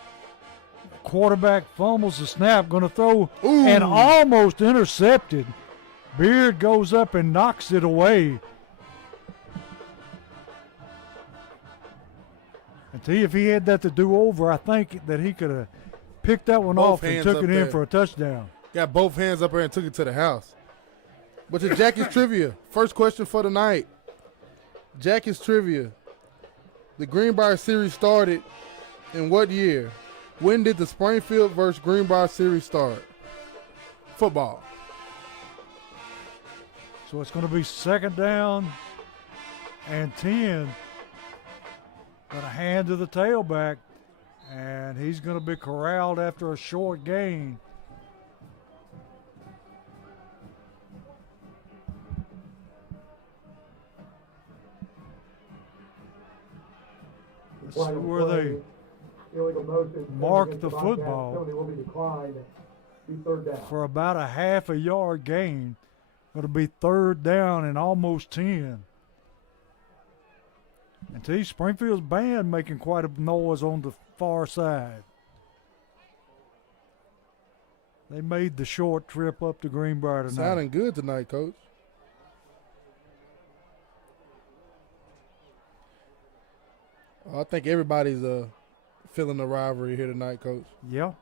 Quarterback fumbles the snap, going to throw and almost intercepted. Beard goes up and knocks it away. And see, if he had that to do over, I think that he could have picked that one off and took it in for a touchdown. Got both hands up there and took it to the house. But the Jackets trivia. First question for the night. Jackets trivia. The Greenbrier series started in what year? When did the Springfield versus Greenbrier series start? Football. So it's going to be second down and 10. Got a hand to the tailback, and he's going to be corralled after a short gain. Let's see where they mark the football for about a half a yard gain. Going to be third down and almost 10. And see, Springfield's band making quite a noise on the far side. They made the short trip up to Greenbrier tonight. Sounding good tonight, Coach. I think everybody's feeling the rivalry here tonight, Coach. Yeah.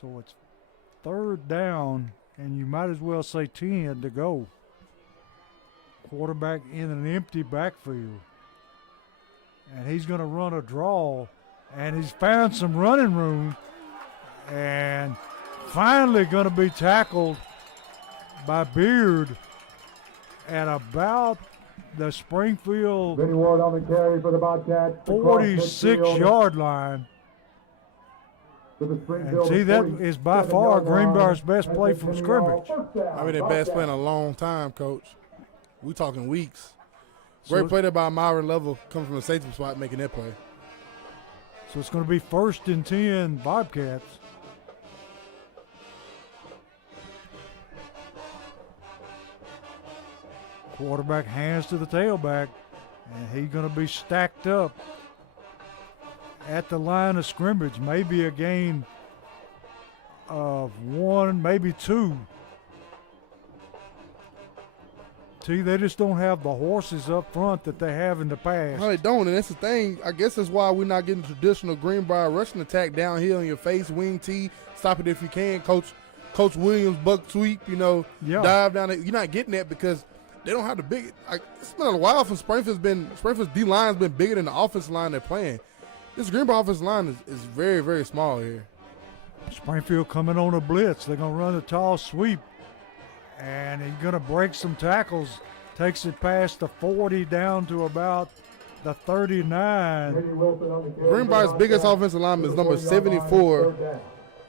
So it's third down, and you might as well say 10 to go. Quarterback in an empty backfield. And he's going to run a draw, and he's found some running room, and finally going to be tackled by Beard at about the Springfield 46-yard line. And see, that is by far Greenbrier's best play from scrimmage. I mean, their best play in a long time, Coach. We talking weeks. Great play there by Myron Level, coming from the safety spot, making that play. So it's going to be 1st and 10 Bobcats. Quarterback hands to the tailback, and he's going to be stacked up at the line of scrimmage. Maybe a gain of 1, maybe 2. See, they just don't have the horses up front that they have in the past. No, they don't, and that's the thing. I guess that's why we're not getting traditional Greenbrier rushing attack downhill in your face, wing T, stop it if you can. Coach Williams, buck sweep, dive down it. You're not getting that because they don't have the big. It's been a while from Springfield's D line's been bigger than the offensive line they're playing. This Greenbrier offensive line is very, very small here. Springfield coming on a blitz. They're going to run a tall sweep. And he's going to break some tackles. Takes it past the 40 down to about the 39. Greenbrier's biggest offensive lineman is number 74,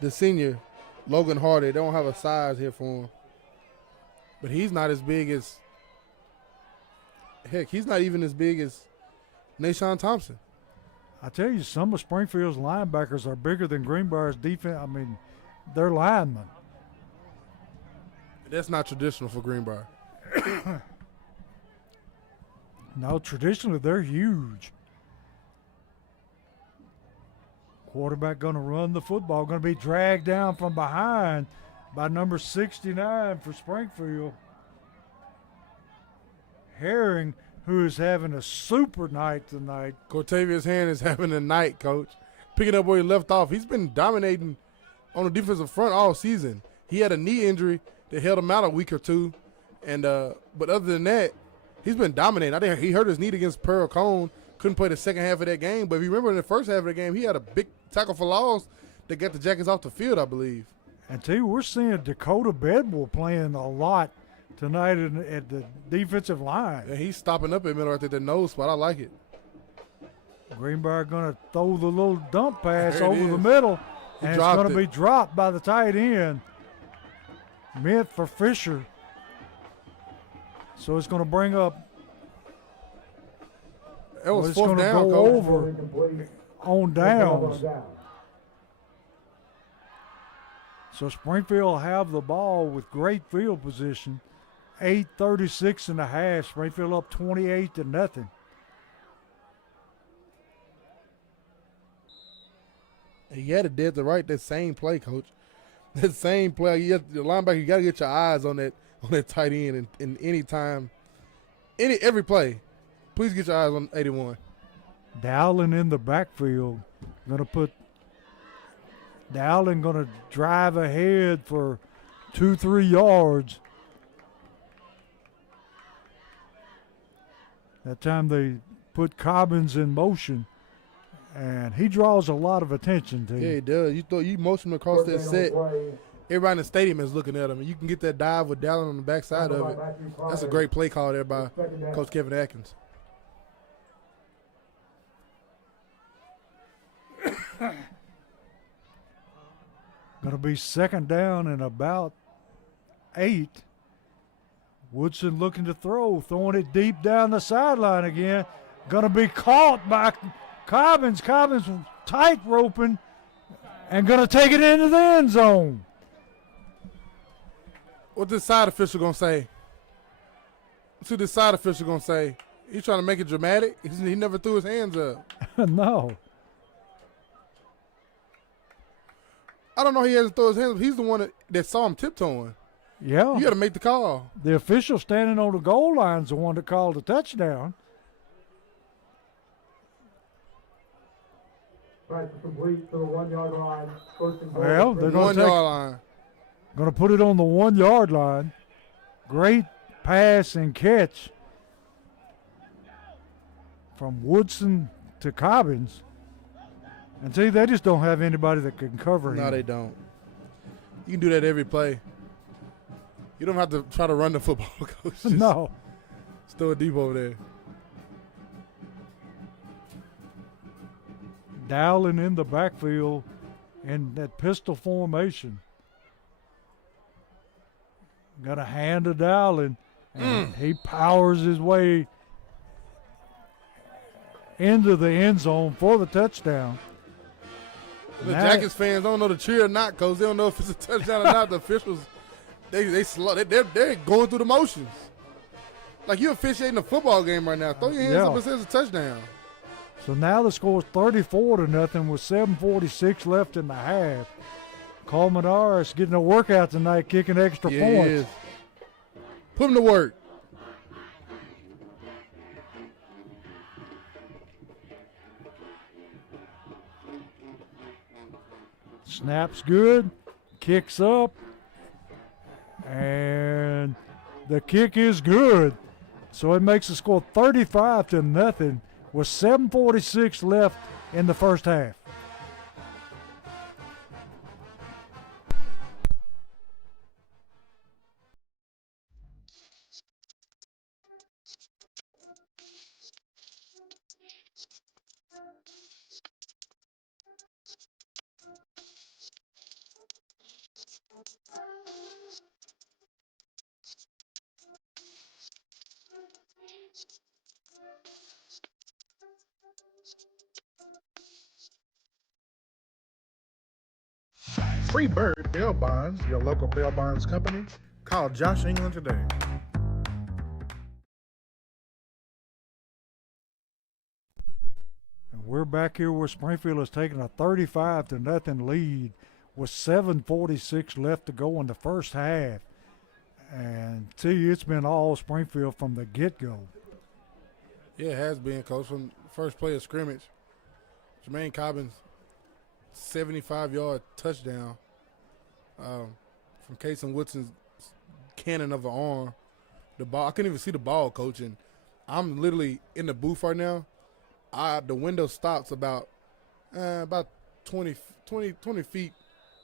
the senior, Logan Hardy. They don't have a size here for him. But he's not as big as, heck, he's not even as big as Nashawn Thompson. I tell you, some of Springfield's linebackers are bigger than Greenbrier's defense. I mean, they're linemen. That's not traditional for Greenbrier. No, traditionally they're huge. Quarterback going to run the football, going to be dragged down from behind by number 69 for Springfield. Herring, who is having a super night tonight. Cortavius Hand is having a night, Coach. Picking up where he left off. He's been dominating on the defensive front all season. He had a knee injury that held him out a week or two. And but other than that, he's been dominating. I think he hurt his knee against Pearl Cone. Couldn't play the second half of that game. But if you remember in the first half of the game, he had a big tackle for loss that got the Jackets off the field, I believe. And tell you, we're seeing Dakota Bedwell playing a lot tonight at the defensive line. And he's stopping up in the middle right at the nose spot. I like it. Greenbrier going to throw the little dump pass There it over the is. middle. He And it's dropped going to it. be dropped by the tight end. Meant for Fisher. So it's going to bring up. That was it's fourth going to down, go Coach. over on downs. So Springfield will have the ball with great field position. 8:36 and a half. Springfield up 28-0. He had it dead to right that same play, Coach. That same play. The linebacker, you got to get your eyes on that tight end in any time, every play. Please get your eyes on 81. Dowling in the backfield. Dowling going to drive ahead for 2-3 yards. That time they put Cobbins in motion, and he draws a lot of attention to Yeah, you. he does. You motion him across that set. Everybody in the stadium is looking at him, and you can get that dive with Dallin on the backside of it. That's a great play call there by Coach Kevin Atkins. Going to be second down and about 8. Woodson looking to throw, throwing it deep down the sideline again. Going to be caught by Cobbins. Cobbins tight roping and going to take it into the end zone. What this side official going to say? What's this side official going to say? He's trying to make it dramatic. He never threw his hands up. No. I don't know he hasn't thrown his hands up. He's the one that saw him tiptoeing. Yeah. You got to make the call. The official standing on the goal line is the one that called the touchdown. Tries to complete to the 1 yard line. First and goal. Well, they're going 1 to yard line. Going to put it on the 1 yard line. Great pass and catch from Woodson to Cobbins. And see, they just don't have anybody that can cover him. No, they don't. You can do that every play. You don't have to try to run the football, Coach. Just No. throw it deep over there. Dowling in the backfield in that pistol formation. Got a hand to Dowling, and he powers his way into the end zone for the touchdown. The Jackets fans don't know the cheer or not, Coach. They don't know if it's a touchdown or not. The officials, they're going through the motions. Like you're officiating a football game right now. Throw your hands up and say it's a touchdown. So now the score is 34-0 with 7:46 left in the half. Coleman Harris getting a workout tonight, kicking extra Yeah, points. he is. Put him to work. Snaps good, kicks up, and the kick is good. So it makes the score 35-0 with 7:46 left in the first half. free bird bail bonds, your local bail bonds company. Call Josh England today. And we're back here where Springfield has taken a 35-0 lead with 7:46 left to go in the first half. And it's been all Springfield from the get-go. Yeah, it has been, Coach. From first play of scrimmage, Jermaine Cobbins, 75-yard touchdown from Kason Woodson's cannon of an arm. The ball, I couldn't even see the ball, Coach, and I'm literally in the booth right now. The window stops about 20 feet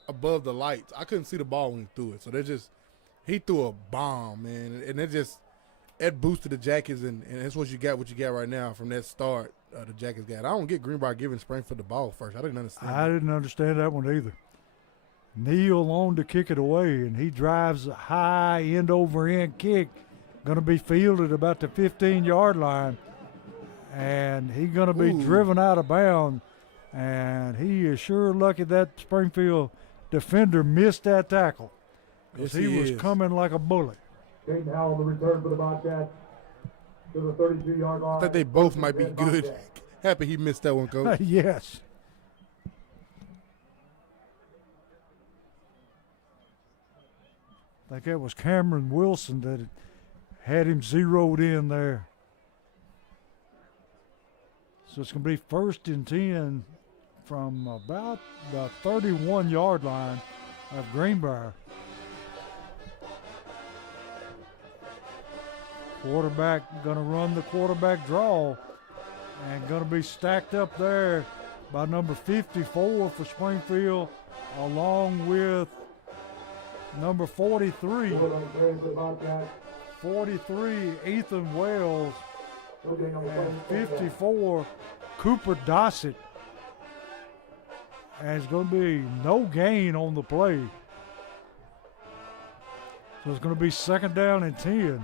above the lights. I couldn't see the ball when he threw it. So he threw a bomb, man, and it boosted the Jackets, and that's what you got right now from that start. The Jackets got. I don't get Greenbrier giving Springfield the ball first. I didn't understand. I didn't understand that one either. Neal on to kick it away, and he drives a high end-over-end kick, going to be fielded about the 15-yard line, and he's going to be driven out of bounds. And he is sure lucky that Springfield defender missed that tackle, because he was coming like a bullet. Caden Howell, the return for the Bobcats to the 32-yard line. I think they both might be good. Happy he missed that one, Coach. Yes. I think that was Cameron Wilson that had him zeroed in there. So it's going to be 1st and 10 from about the 31-yard line of Greenbrier. Quarterback going to run the quarterback draw, and going to be stacked up there by number 54 for Springfield, along with number 43. 43, Ethan Wells, and 54, Cooper Dossett. And it's going to be no gain on the play. So it's going to be 2nd down and 10.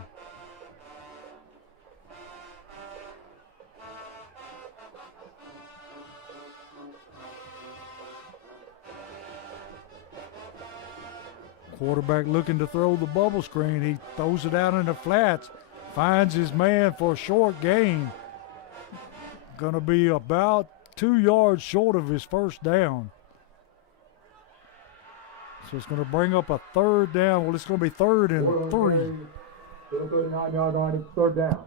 Quarterback looking to throw the bubble screen. He throws it out in the flats, finds his man for a short gain. Going to be about 2 yards short of his first down. So it's going to bring up a 3rd down. Well, it's going to be 3rd and 3. To the 39-yard line, it's 3rd down.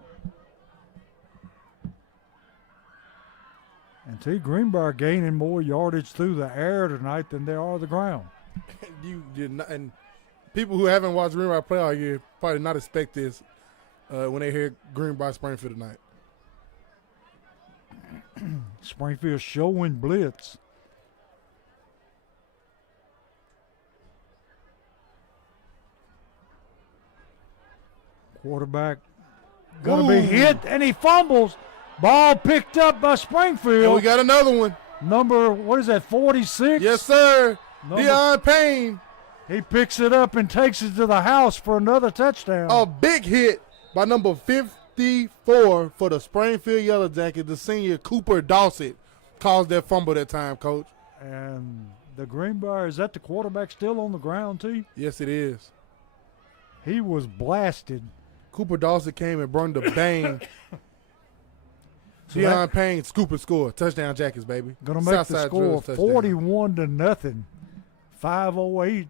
And Greenbrier gaining more yardage through the air tonight than they are the ground. You did not, and people who haven't watched Greenbrier play all year probably not expect this when they hear Greenbrier Springfield tonight. Springfield showing blitz. Quarterback going to be hit, and he fumbles. Ball picked up by Springfield. And we got another one. Number, 46? Yes, sir. Deion Payne. He picks it up and takes it to the house for another touchdown. A big hit by number 54 for the Springfield Yellow Jackets. The senior Cooper Dossett caused that fumble that time, Coach. And the Greenbrier, is that the quarterback still on the ground, T? Yes, it is. He was blasted. Cooper Dossett came and brought the bang. Deion Payne, scoop and score. Touchdown Jackets, baby. Going to make the score 41-0. 5:08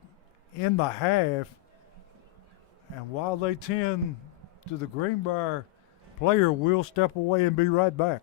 in the half. And while they tend to the Greenbrier player, will step away and be right back.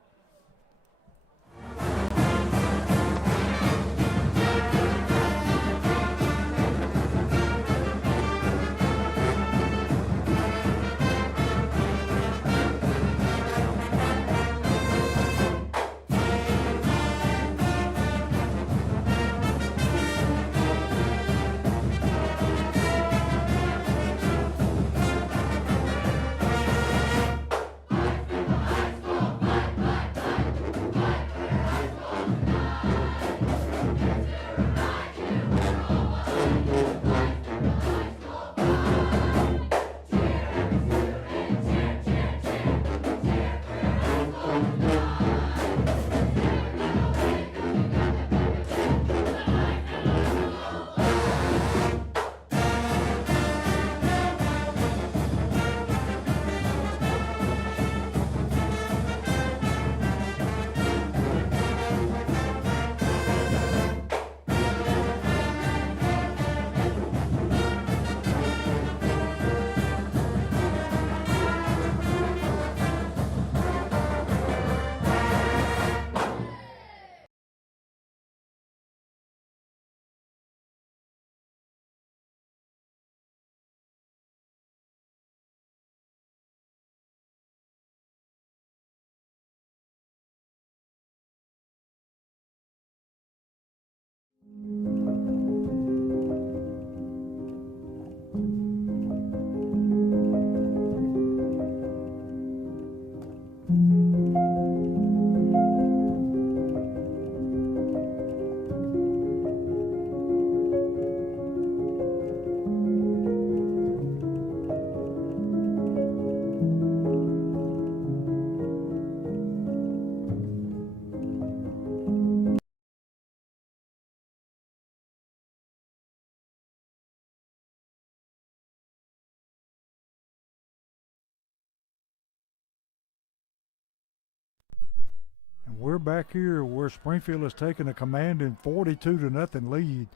We're back here where Springfield has taken a commanding 42-0 lead.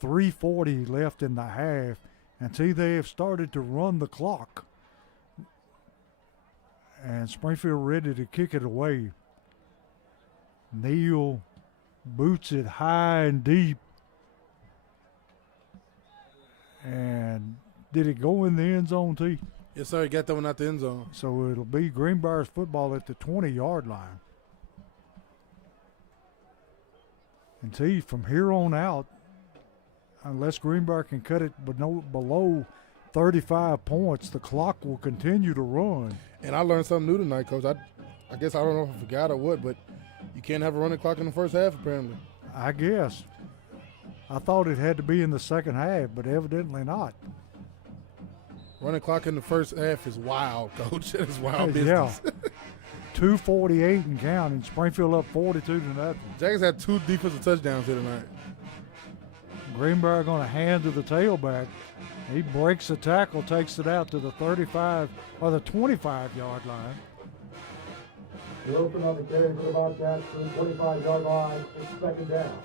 3:40 left in the half. And see, they have started to run the clock. And Springfield ready to kick it away. Neal boots it high and deep. And did it go in the end zone, T? Yes, sir. He got that one out the end zone. So it'll be Greenbrier's football at the 20-yard line. And T, from here on out, unless Greenbrier can cut it below 35 points, the clock will continue to run. And I learned something new tonight, Coach. I guess I don't know if I forgot or what, but you can't have a running clock in the first half, apparently. I guess. I thought it had to be in the second half, but evidently not. Running clock in the first half is wild, Coach. That is wild business. Yeah. 2:48 and counting. Springfield up 42-0. Jackets had 2 defensive touchdowns here tonight. Greenbrier going to hand to the tailback. He breaks the tackle, takes it out to the 35 or the 25-yard line. Wilson on the carry for the Bobcats to the 25-yard line. It's second down.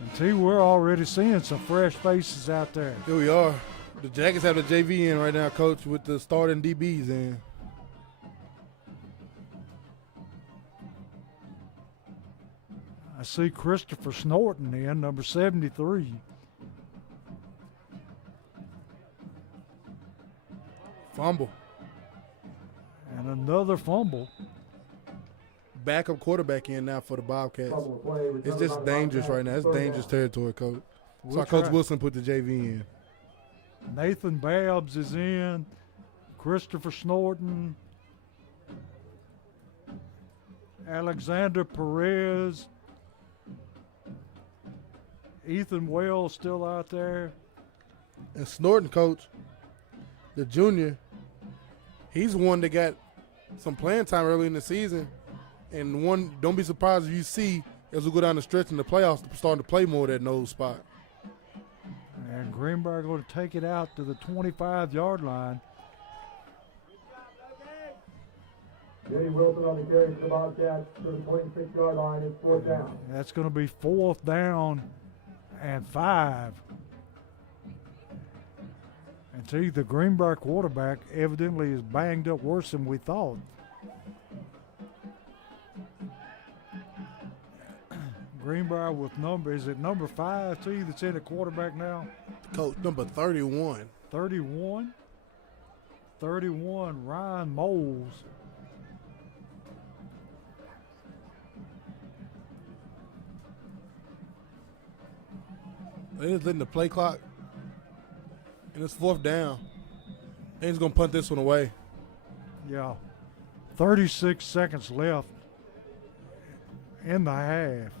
And see, we're already seeing some fresh faces out there. Here we are. The Jackets have the JV in right now, Coach, with the starting DBs in. I see Christopher Snorton in, number 73. Fumble. And another fumble. Backup quarterback in now for the Bobcats. It's just dangerous right now. It's dangerous territory, Coach. So Coach Wilson put the JV in. Nathan Babbs is in. Christopher Snorton. Alexander Perez. Ethan Wells still out there. And Snorton, Coach, the junior, he's one that got some playing time early in the season. And one, don't be surprised if you see as we go down the stretch in the playoffs, starting to play more of that nose spot. And Greenbrier going to take it out to the 25-yard line. Jay Wilson on the carry for the Bobcats to the 26-yard line. It's fourth down. That's going to be 4th down and 5. And see, the Greenbrier quarterback evidently is banged up worse than we thought. Greenbrier with is it number 5, T, that's in at quarterback now? Coach, number 31. 31? 31, Ryan Moles. They just letting the play clock, and it's 4th down. And he's going to punt this one away. Yeah. 36 seconds left in the half.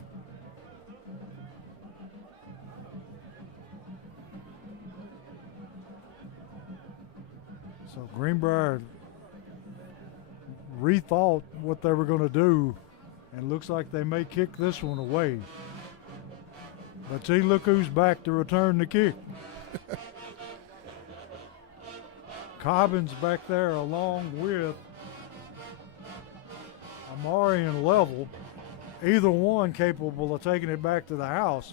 So Greenbrier rethought what they were going to do, and looks like they may kick this one away. But see, look who's back to return the kick. Cobbins back there along with Amari and Level. Either one capable of taking it back to the house.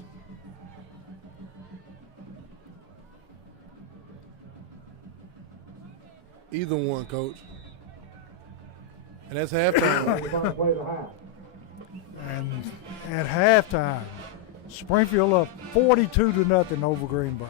Either one, Coach. And that's halftime. And at halftime, Springfield up 42-0 over Greenbrier.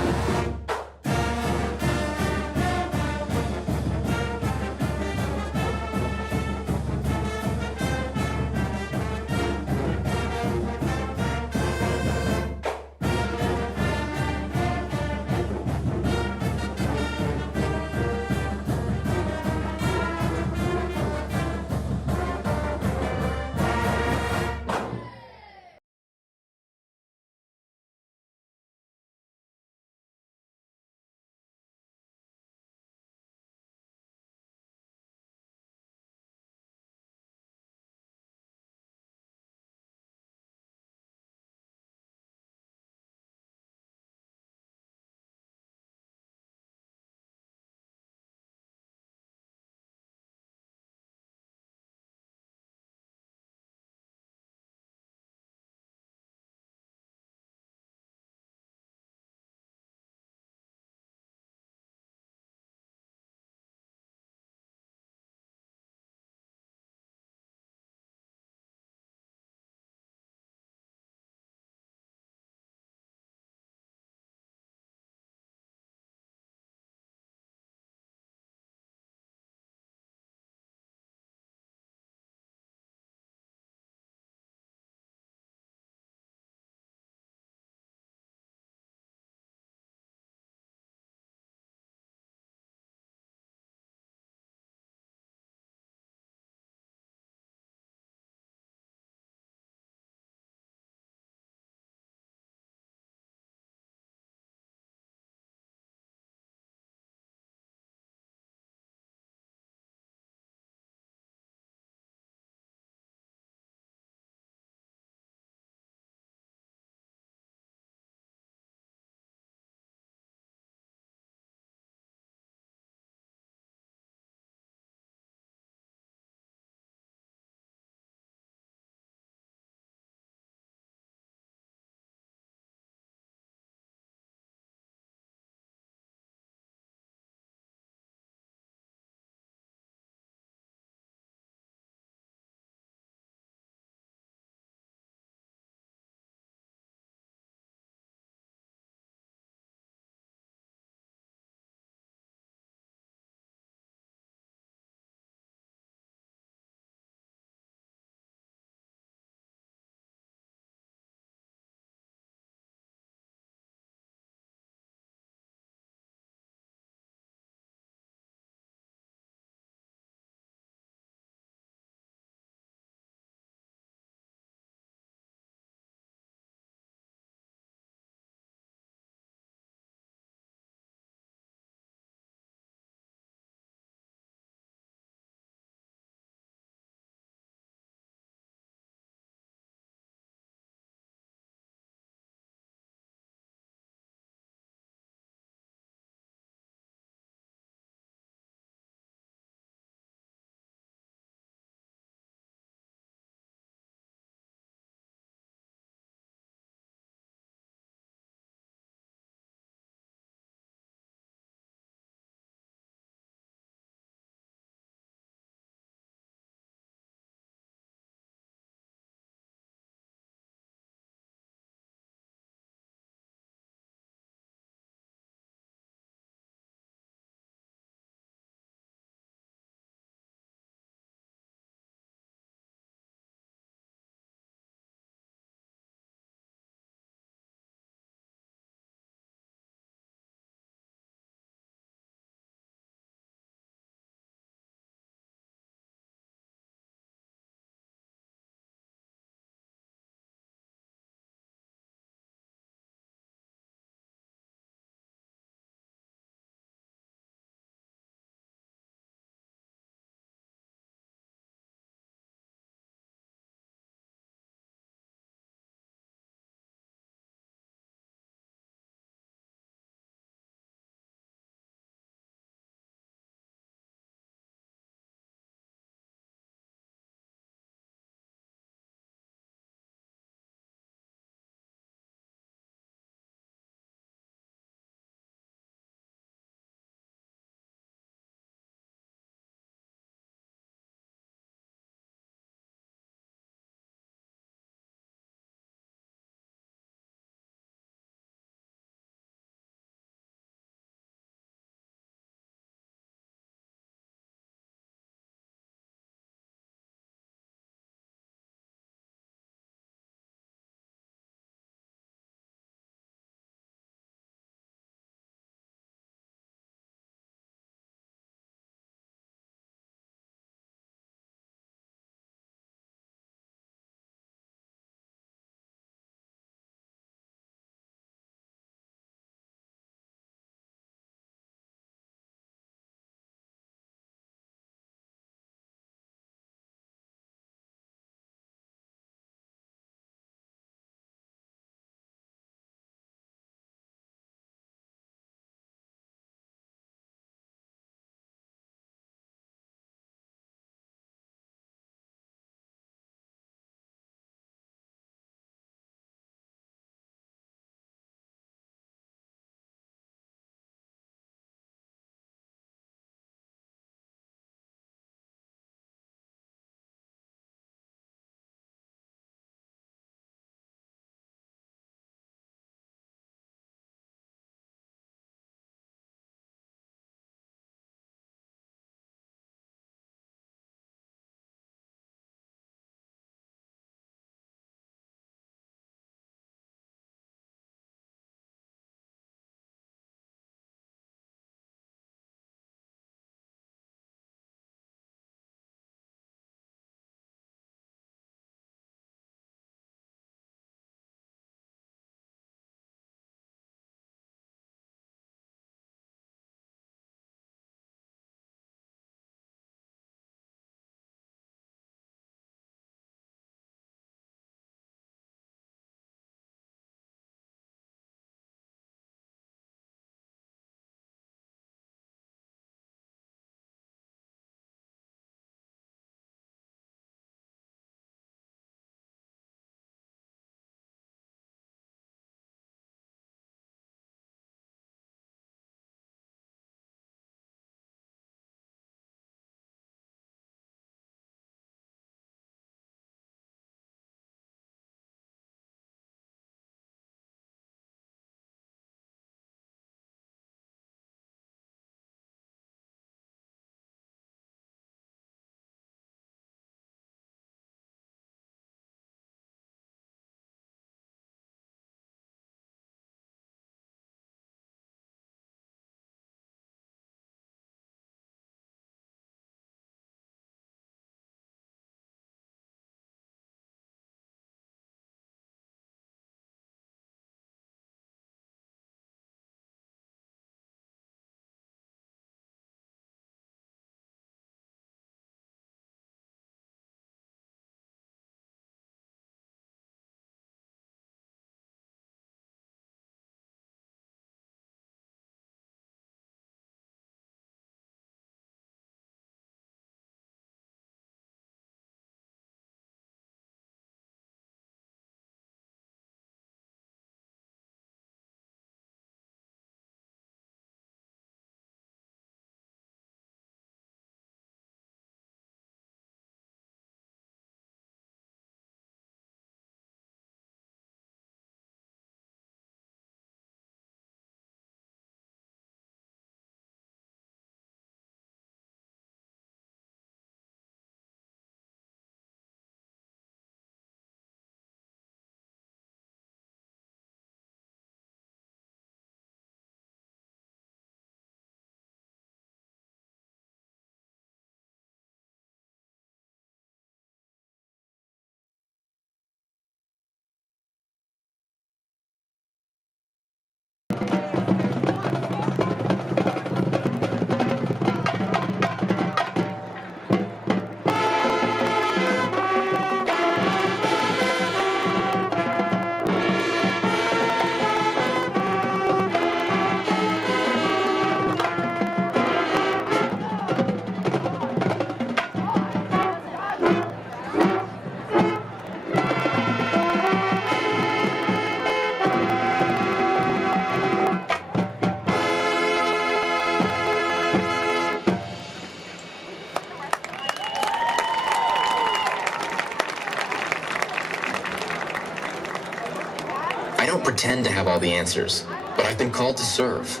pretend to have all the answers, but I've been called to serve.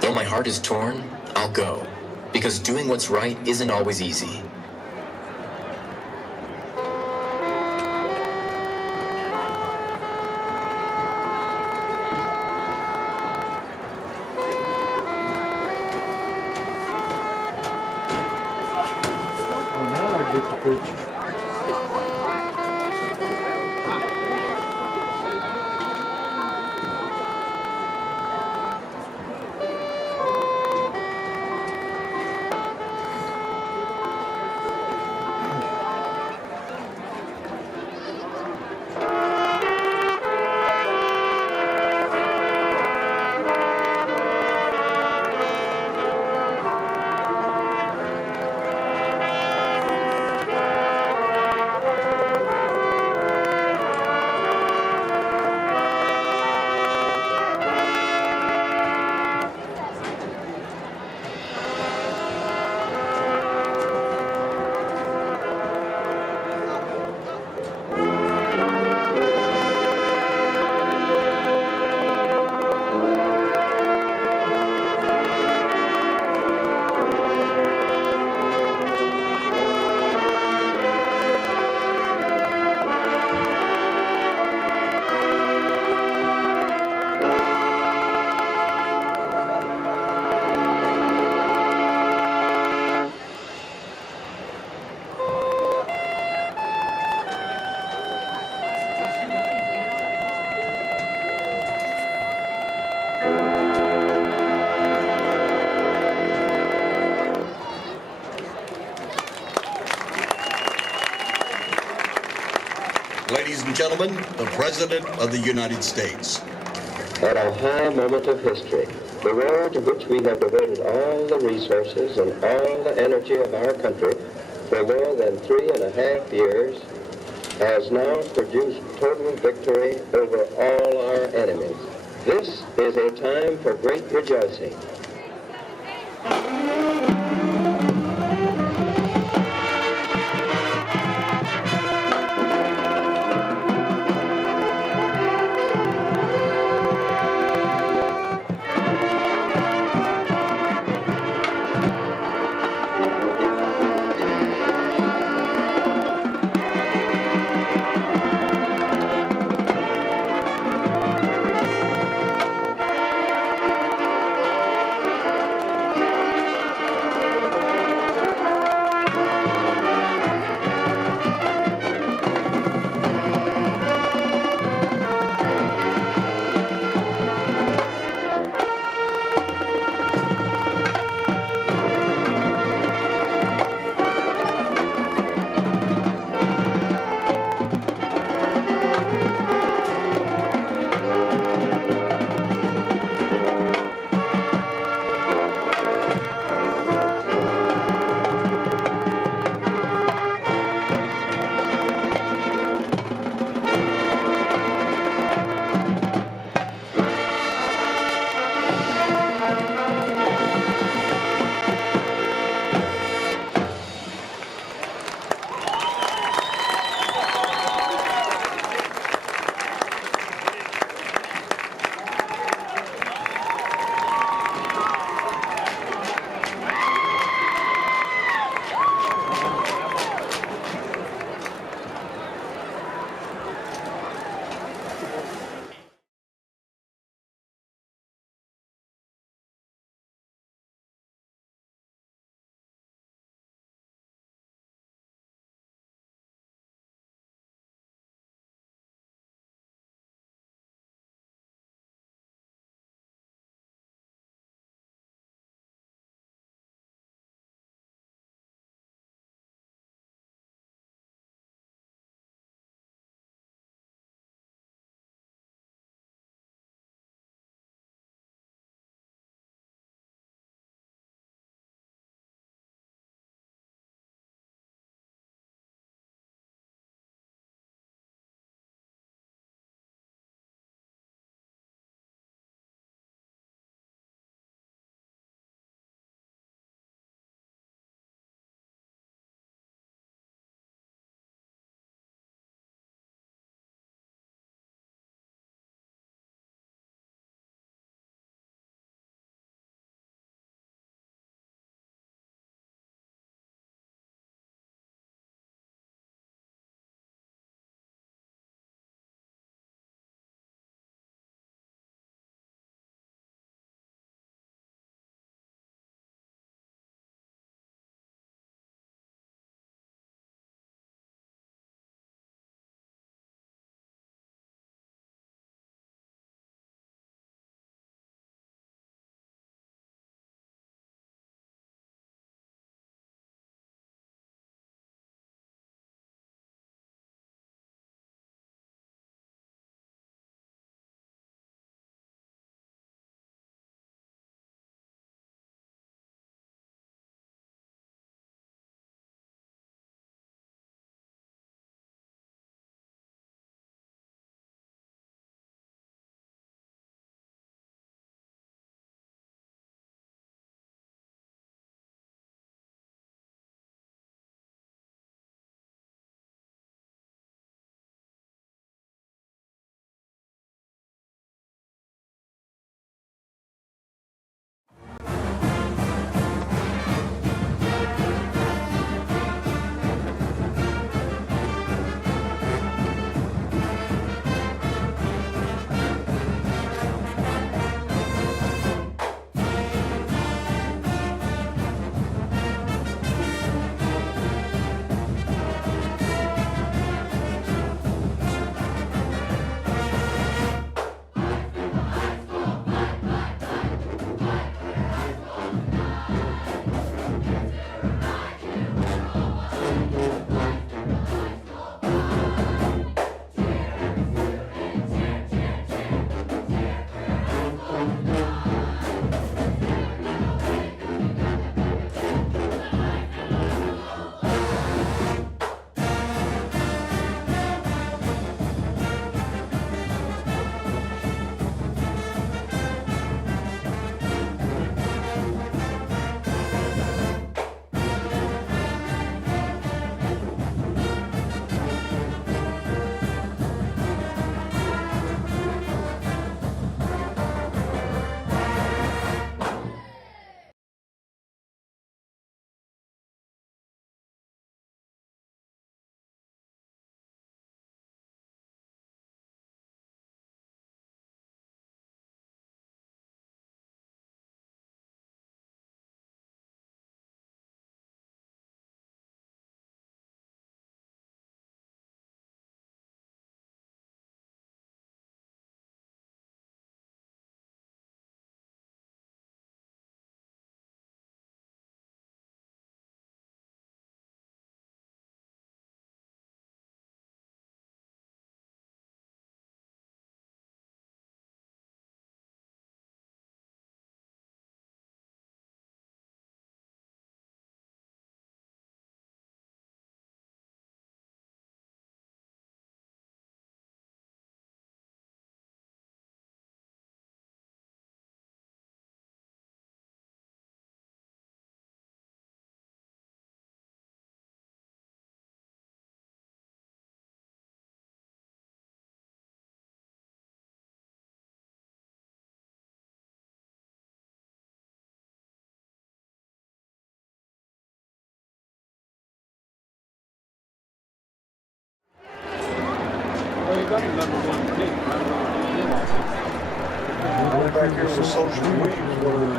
Though my heart is torn, I'll go, because doing what's right isn't always easy. Ladies and gentlemen, the President of the United States. At a high moment of history, the war to which we have devoted all the resources and all the energy of our country for more than 3.5 years has now produced total victory over all our enemies. This is a time for great rejoicing.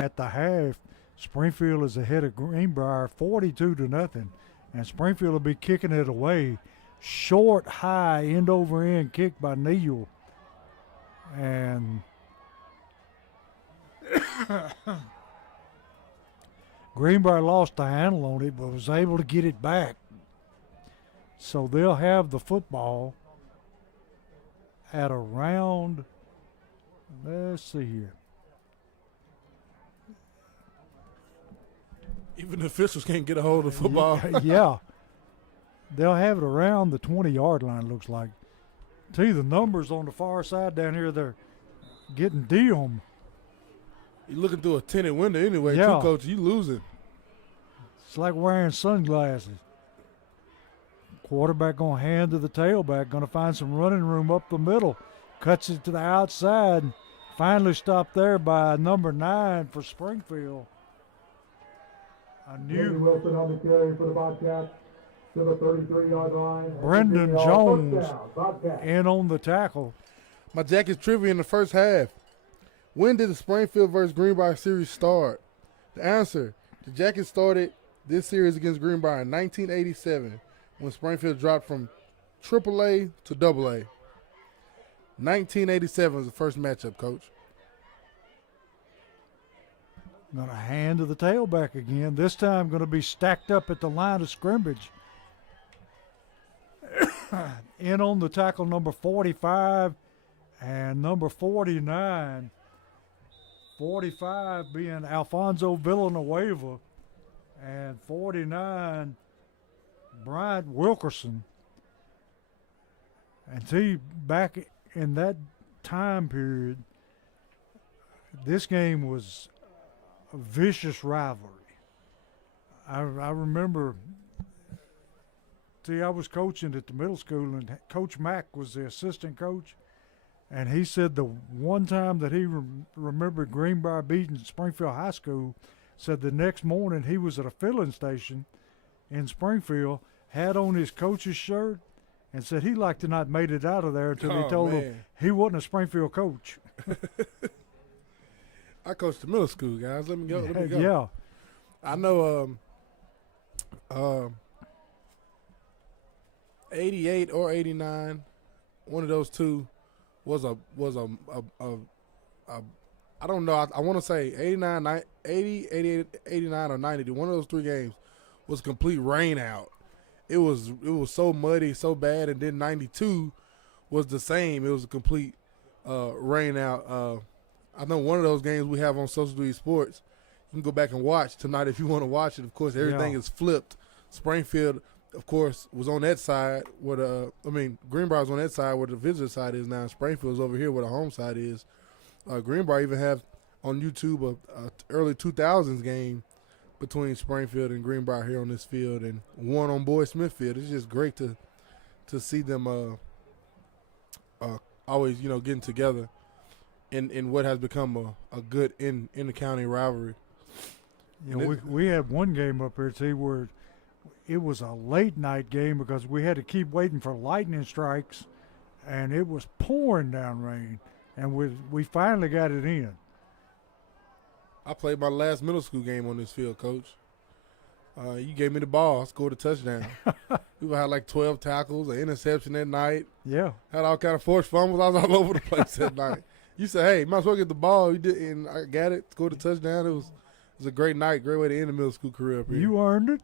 At the half, Springfield is ahead of Greenbrier 42-0, and Springfield will be kicking it away. Short, high, end over end kick by Neal. And Greenbrier lost the handle on it, but was able to get it back. So they'll have the football at around, let's see here. Even the officials can't get a hold of the football. Yeah. They'll have it around the 20-yard line, looks like. Tell you, the numbers on the far side down here, they're getting dim. You're looking through a tinted window anyway, Yeah. too, Coach. You losing. It's like wearing sunglasses. Quarterback going to hand to the tailback, going to find some running room up the middle. Cuts it to the outside. Finally stopped there by number 9 for Springfield. Brady Wilson on the carry for the Bobcats to the 33-yard line. Brendan Jones in on the tackle. My Jackets trivia in the first half. When did the Springfield versus Greenbrier series start? The answer, the Jackets started this series against Greenbrier in 1987 when Springfield dropped from AAA to AA. 1987 was the first matchup, Coach. Going to hand to the tailback again. This time going to be stacked up at the line of scrimmage. In on the tackle, number 45 and number 49. 45 being Alfonso Villanueva and 49 Bryant Wilkerson. And see, back in that time period, this game was a vicious rivalry. I remember, I was coaching at the middle school, and Coach Mack was the assistant coach, and he said the one time that he remembered Greenbrier beating Springfield High School, said the next morning he was at a filling station in Springfield, had on his coach's shirt, and said he liked to not made it out of there until they told him he wasn't a Springfield coach. I coached the middle school, guys. Let me go. Yeah. I know 88 or 89, one of those two was a I don't know. I want to say 89, 80, 88, 89 or 90. One of those three games was complete rain out. It was so muddy, so bad, and then 92 was the same. It was a complete rain out. I know one of those games we have on Social Duty Sports. You can go back and watch tonight if you want to watch it. Of course, everything is flipped. Springfield, of course, was on that side where Greenbrier was on that side where the visitor side is now. Springfield's over here where the home side is. Greenbrier even have on YouTube a early 2000s game between Springfield and Greenbrier here on this field, and one on Boyd Smith Field. It's just great to see them always getting together in what has become a good in the county rivalry. We had one game up here too where it was a late night game because we had to keep waiting for lightning strikes, and it was pouring down rain, and we finally got it in. I played my last middle school game on this field, Coach. You gave me the ball. I scored a touchdown. We had like 12 tackles, an interception that night. Yeah. Had all kind of forced fumbles. I was all over the place that night. You said, hey, might as well get the ball. You did, and I got it, scored a touchdown. It was a great night, great way to end the middle school career up here. You earned it.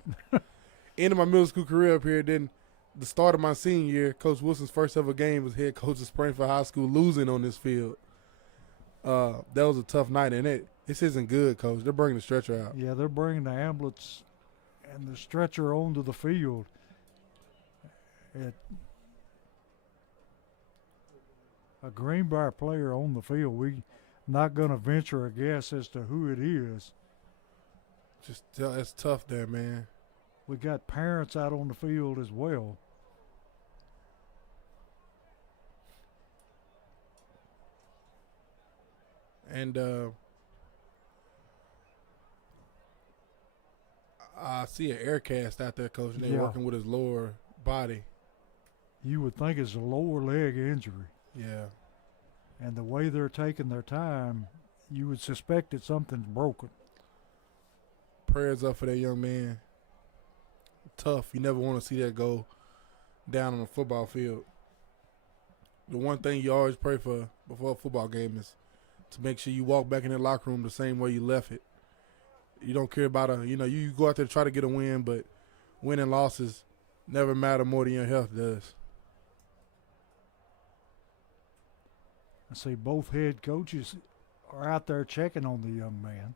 End of my middle school career up here. Then the start of my senior year, Coach Wilson's first ever game was head coach of Springfield High School, losing on this field. That was a tough night, and this isn't good, Coach. They're bringing the stretcher out. Yeah, they're bringing the ambulance and the stretcher onto the field. A Greenbrier player on the field. We're not going to venture a guess as to who it is. It's tough there, man. We got parents out on the field as well. And I see an air cast out there, Coach, and they're working with his lower body. you would think is a lower leg injury. Yeah. And the way they're taking their time, you would suspect that something's broken. Prayers up for that young man. Tough. You never want to see that go down on the football field. The one thing you always pray for before a football game is to make sure you walk back in the locker room the same way you left it. You don't care about you go out there to try to get a win, but win and losses never matter more than your health does. I see both head coaches are out there checking on the young man.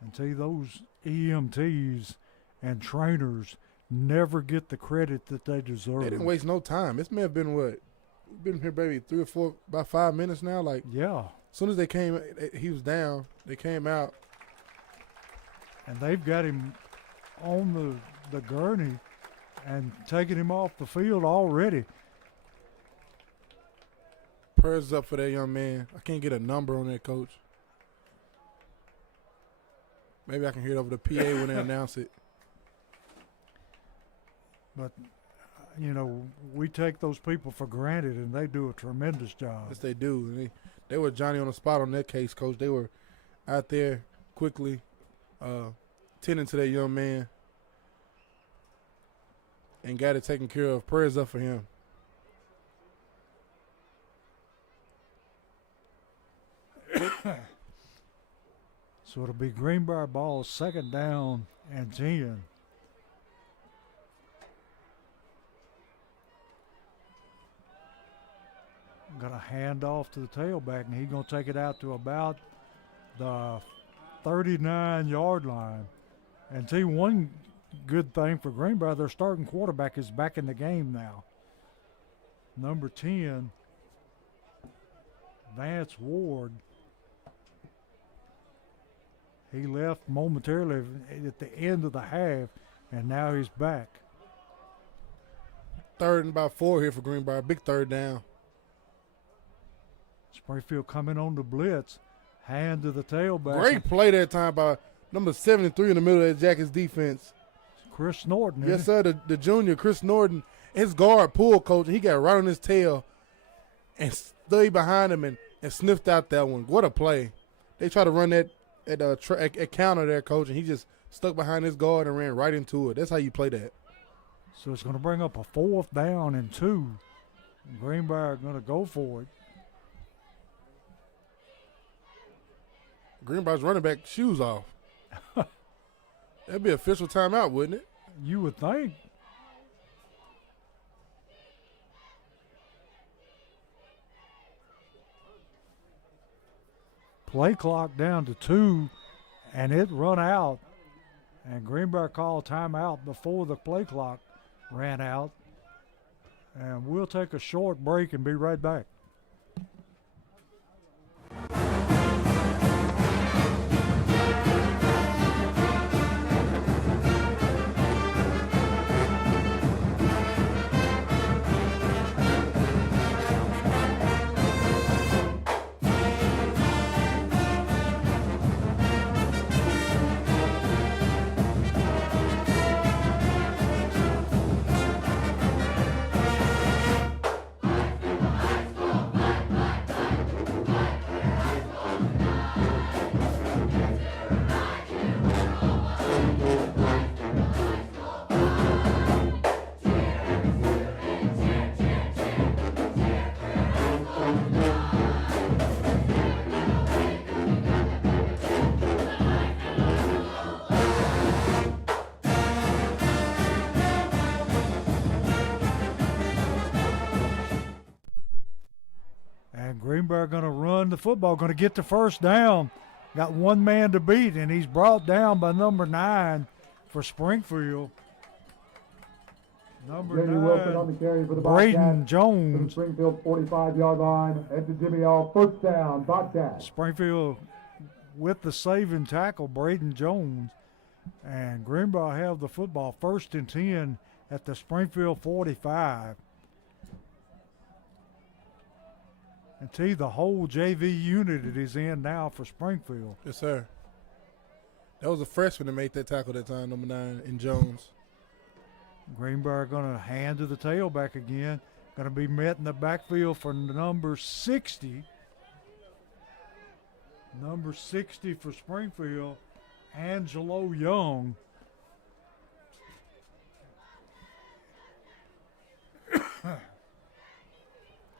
And see, those EMTs and trainers never get the credit that they deserve. They didn't waste no time. This may have been what? We've been here, baby, 3 or 4, about 5 minutes now. Like, yeah. As soon as they came, he was down. They came out. And they've got him on the gurney and taking him off the field already. Prayers up for that young man. I can't get a number on that, Coach. Maybe I can hear it over the PA when they announce it. But, we take those people for granted, and they do a tremendous job. Yes, they do. And they were Johnny on the spot on that case, Coach. They were out there quickly tending to that young man and got it taken care of. Prayers up for him. So it'll be Greenbrier ball, 2nd down and 10. Going to hand off to the tailback, and he's going to take it out to about the 39-yard line. And see, one good thing for Greenbrier, their starting quarterback is back in the game now. Number 10, Vance Ward. He left momentarily at the end of the half, and now he's back. 3rd and about 4 here for Greenbrier. Big 3rd down. Springfield coming on the blitz. Hand to the tailback. Great play that time by number 73 in the middle of that Jackets defense. Chris Norton. Yes, sir. The junior, Chris Norton. His guard pulled, Coach, and he got right on his tail and stayed behind him and sniffed out that one. What a play. They tried to run that at counter there, Coach, and he just stuck behind his guard and ran right into it. That's how you play that. So it's going to bring up a 4th down and 2. Greenbrier going to go for it. Greenbrier's running back shoes off. That'd be official timeout, wouldn't it? You would think. Play clock down to 2, and it run out. And Greenbrier called timeout before the play clock ran out. And we'll take a short break and be right back. Greenbrier going to run the football, going to get the 1st down. Got one man to beat, and he's brought down by number 9 for Springfield. Number 9, Wilson on the carry for the Braden Bobcats. Jones. Springfield 45-yard line. And to Jimmy All, 1st down, Bobcats. Springfield with the saving tackle, Braden Jones. And Greenbrier have the football, 1st and 10 at the Springfield 45. And see the whole JV unit it is in now for Springfield. Yes, sir. That was a freshman that made that tackle that time, number 9, in Jones. Greenbrier going to hand to the tailback again. Going to be met in the backfield for number 60. Number 60 for Springfield, Angelo Young.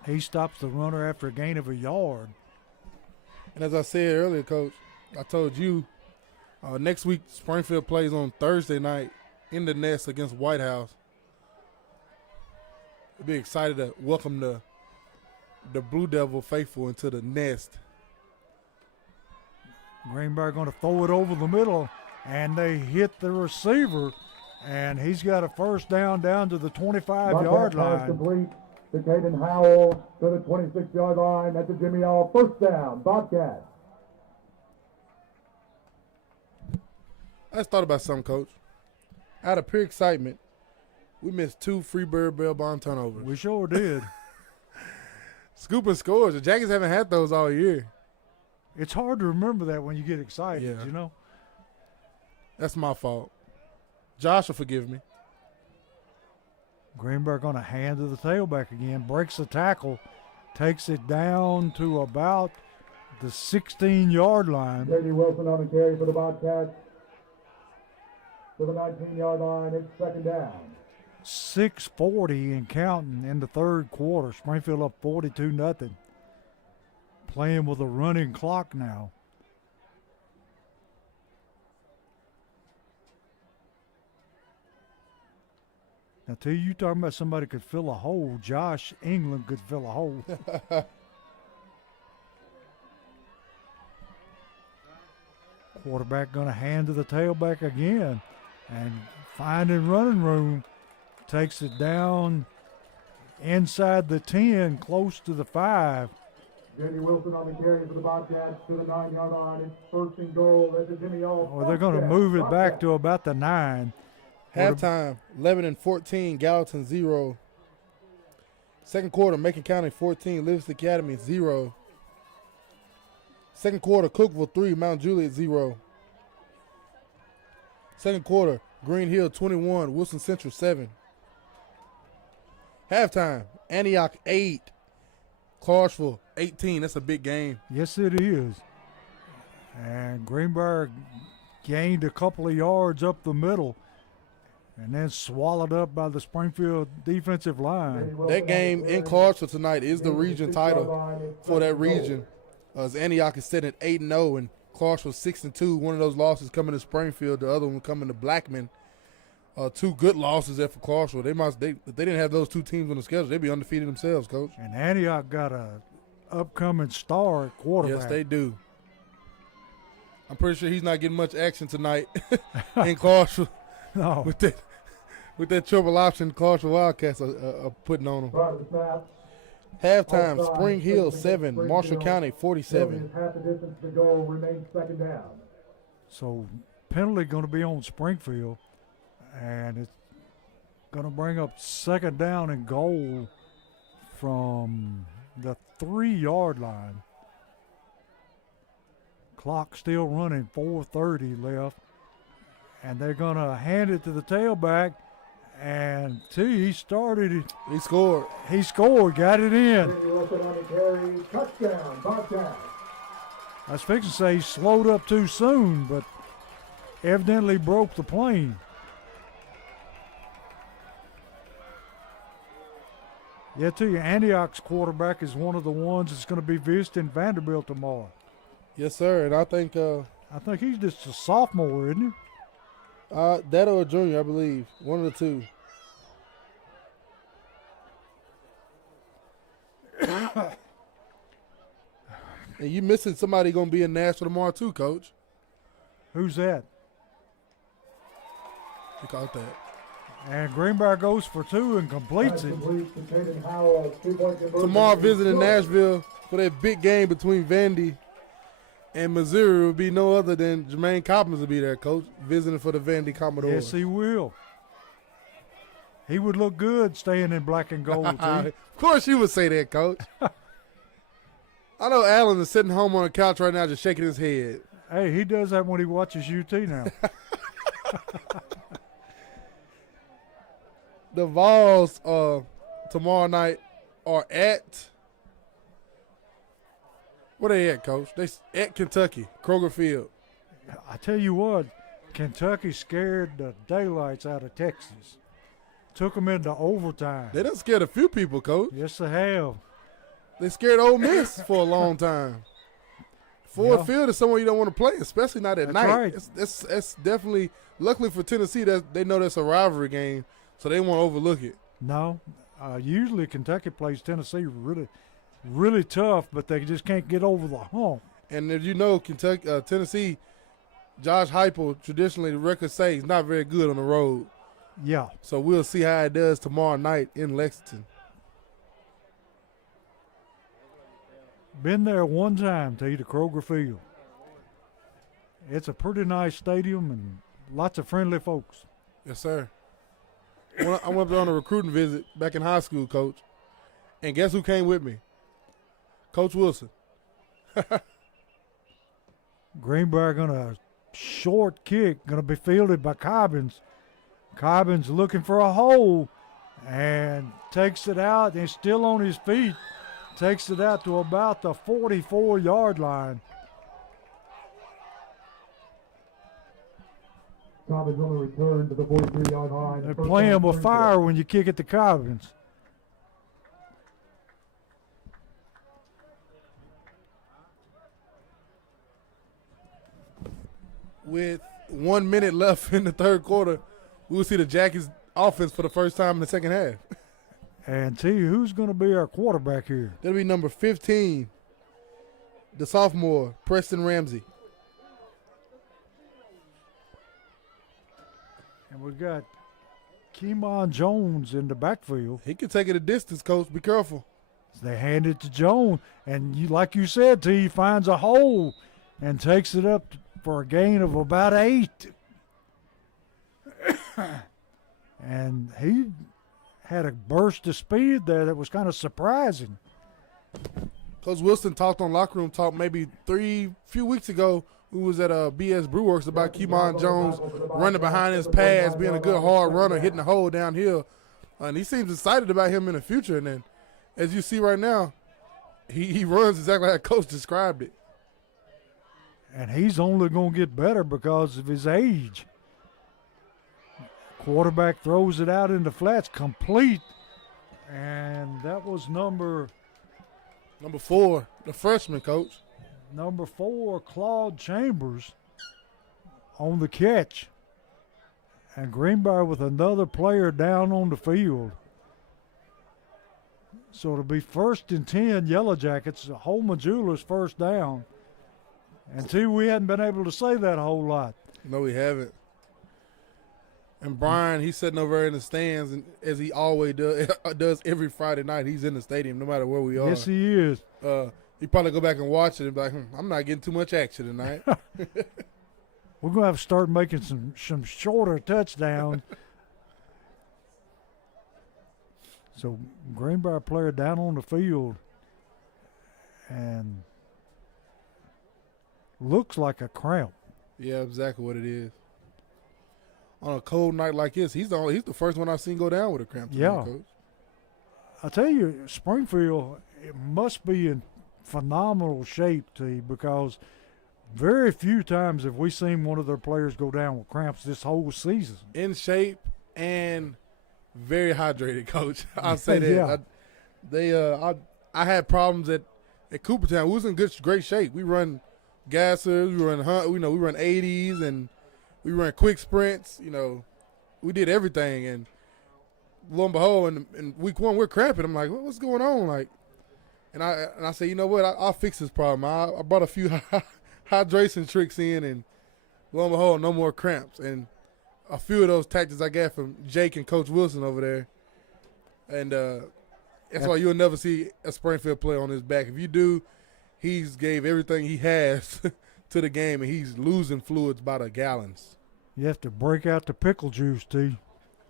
He stops the runner after a gain of a yard. And as I said earlier, Coach, I told you next week Springfield plays on Thursday night in the Nest against White House. We'll be excited to welcome the Blue Devil faithful into the Nest. Greenbrier going to throw it over the middle, and they hit the receiver, and he's got a first down to the 25-yard line. Complete to Caden Howell to the 26-yard line. That's a Jimmy All first down. Bobcats. I just thought about something, Coach. Out of pure excitement, we missed 2 Freebird Bell Bond turnovers. We sure did. Scooping scores. The Jackets haven't had those all year. It's hard to remember that when you get excited, Yeah. you know. That's my fault. Josh will forgive me. Greenbrier going to hand to the tailback again, breaks the tackle, takes it down to about the 16-yard line. J.D. Wilson on the carry for the Bobcats to the 19-yard line. It's second down. 6:40 and counting in the third quarter. Springfield up 42-0. Playing with a running clock now. Now, till you talking about somebody could fill a hole, Josh England could fill a hole. Quarterback going to hand to the tailback again, and finding running room, takes it down inside the 10, close to the 5. J.D. Wilson on the carry for the Bobcats to the 9-yard line. It's first and goal. That's a Jimmy All. Well, they're going to move it back to about the 9. Halftime, 11-14, Gallatin 0. Second quarter, Macon County 14, Livingston Academy 0. Second quarter, Cookville 3, Mount Juliet 0. Second quarter, Green Hill 21, Wilson Central 7. Halftime, Antioch 8, Clarksville 18. That's a big game. Yes, it is. And Greenbrier gained a couple of yards up the middle and then swallowed up by the Springfield defensive line. That game in Clarksville tonight is the region title for that region. As Antioch is sitting at 8-0 and Clarksville 6-2. One of those losses coming to Springfield, the other one coming to Blackman. 2 good losses there for Clarksville. If they didn't have those 2 teams on the schedule, they'd be undefeated themselves, Coach. And Antioch got a upcoming star at quarterback. Yes, they do. I'm pretty sure he's not getting much action tonight in Clarksville. No. With that triple option Clarksville Wildcats are putting on them. Halftime, Spring Hill 7, Marshall County 47. Half the distance to goal, remains second down. So penalty going to be on Springfield, and it's going to bring up second down and goal from the 3-yard line. Clock still running, 4:30 left, and they're going to hand it to the tailback. And he started it. He scored. He scored, got it in. Touchdown, Bobcats. I was fixing to say he slowed up too soon, but evidently broke the plane. Yeah, too, you, Antioch's quarterback is one of the ones that's going to be visiting Vanderbilt tomorrow. Yes, sir. And I think he's just a sophomore, isn't he? That or a junior, I believe. One of the two. And you missing somebody going to be in Nashville tomorrow too, Coach. Who's that? You caught that. And Greenbrier goes for 2 and completes it. Tomorrow visiting Nashville for that big game between Vandy and Missouri will be no other than Jermaine Coppins will be there, Coach, visiting for the Vandy Commodores. Yes, he will. He would look good staying in black and gold, too. Of course you would say that, Coach. I know Allen is sitting home on the couch right now just shaking his head. Hey, he does that when he watches UT now. The Vols tomorrow night are at where they at, Coach? They at Kentucky, Kroger Field. I tell you what, Kentucky scared the daylights out of Texas. Took them into overtime. They done scared a few people, Coach. Yes, they have. They scared Ole Miss for a long time. Ford Field is somewhere you don't want to play, especially not at night. Right. It's definitely, luckily for Tennessee, that they know that's a rivalry game, so they won't overlook it. No, usually Kentucky plays Tennessee really, really tough, but they just can't get over the hump. And as you know, Tennessee, Josh Heupel, traditionally the record say he's not very good on the road. Yeah. So we'll see how it does tomorrow night in Lexington. Been there one time to Kroger Field. It's a pretty nice stadium and lots of friendly folks. Yes, sir. I went on a recruiting visit back in high school, Coach. And guess who came with me? Coach Wilson. Greenbrier gonna short kick, gonna be fielded by Cobbins. Cobbins looking for a hole and takes it out and still on his feet. Takes it out to about the 44-yard line. Cobbins on the return to the 43-yard line. They're playing with fire when you kick it to Cobbins. With 1 minute left in the third quarter, we will see the Jackies offense for the first time in the second half. And tell you who's going to be our quarterback here. That'll be number 15, the sophomore, Preston Ramsey. And we got Keymon Jones in the backfield. He can take it a distance, Coach. Be careful. They hand it to Jones, and like you said, he finds a hole and takes it up for a gain of about 8. And he had a burst of speed there that was kind of surprising. Coach Wilson talked on Locker Room Talk maybe few weeks ago. We was at BS Brewworks about Keymon Jones running behind his pads, being a good hard runner, hitting the hole downhill. And he seems excited about him in the future. And then, as you see right now, he runs exactly how Coach described it. And he's only going to get better because of his age. Quarterback throws it out into flats, complete. And that was number 4, the freshman, Coach. Number 4, Claude Chambers on the catch. And Greenbrier with another player down on the field. So it'll be 1st and 10 Yellow Jackets, Holman Jewelers first down. And we hadn't been able to say that a whole lot. No, we haven't. And Brian, he's sitting over there in the stands, and as he always does every Friday night, he's in the stadium no matter where we are. Yes, he is. He probably go back and watch it and be like, I'm not getting too much action tonight. We're going to have to start making some shorter touchdowns. So Greenbrier player down on the field and looks like a cramp. Yeah, exactly what it is. On a cold night like this, he's the first one I've seen go down with a cramp. Yeah. Coach. I tell you, Springfield, it must be in phenomenal shape, because very few times have we seen one of their players go down with cramps this whole season. In shape and very hydrated, Coach. I'll say that. Yeah. I had problems at Coopertown. We was in great shape. We run gassers, we run 80s, and we run quick sprints. We did everything, and lo and behold, in week 1 we're cramping. I'm like, what's going on? And I said, you know what? I'll fix this problem. I brought a few hydration tricks in, and lo and behold, no more cramps. And a few of those tactics I got from Jake and Coach Wilson over there. And that's why you'll never see a Springfield player on his back. If you do, he's gave everything he has to the game, and he's losing fluids by the gallons. You have to break out the pickle juice, T.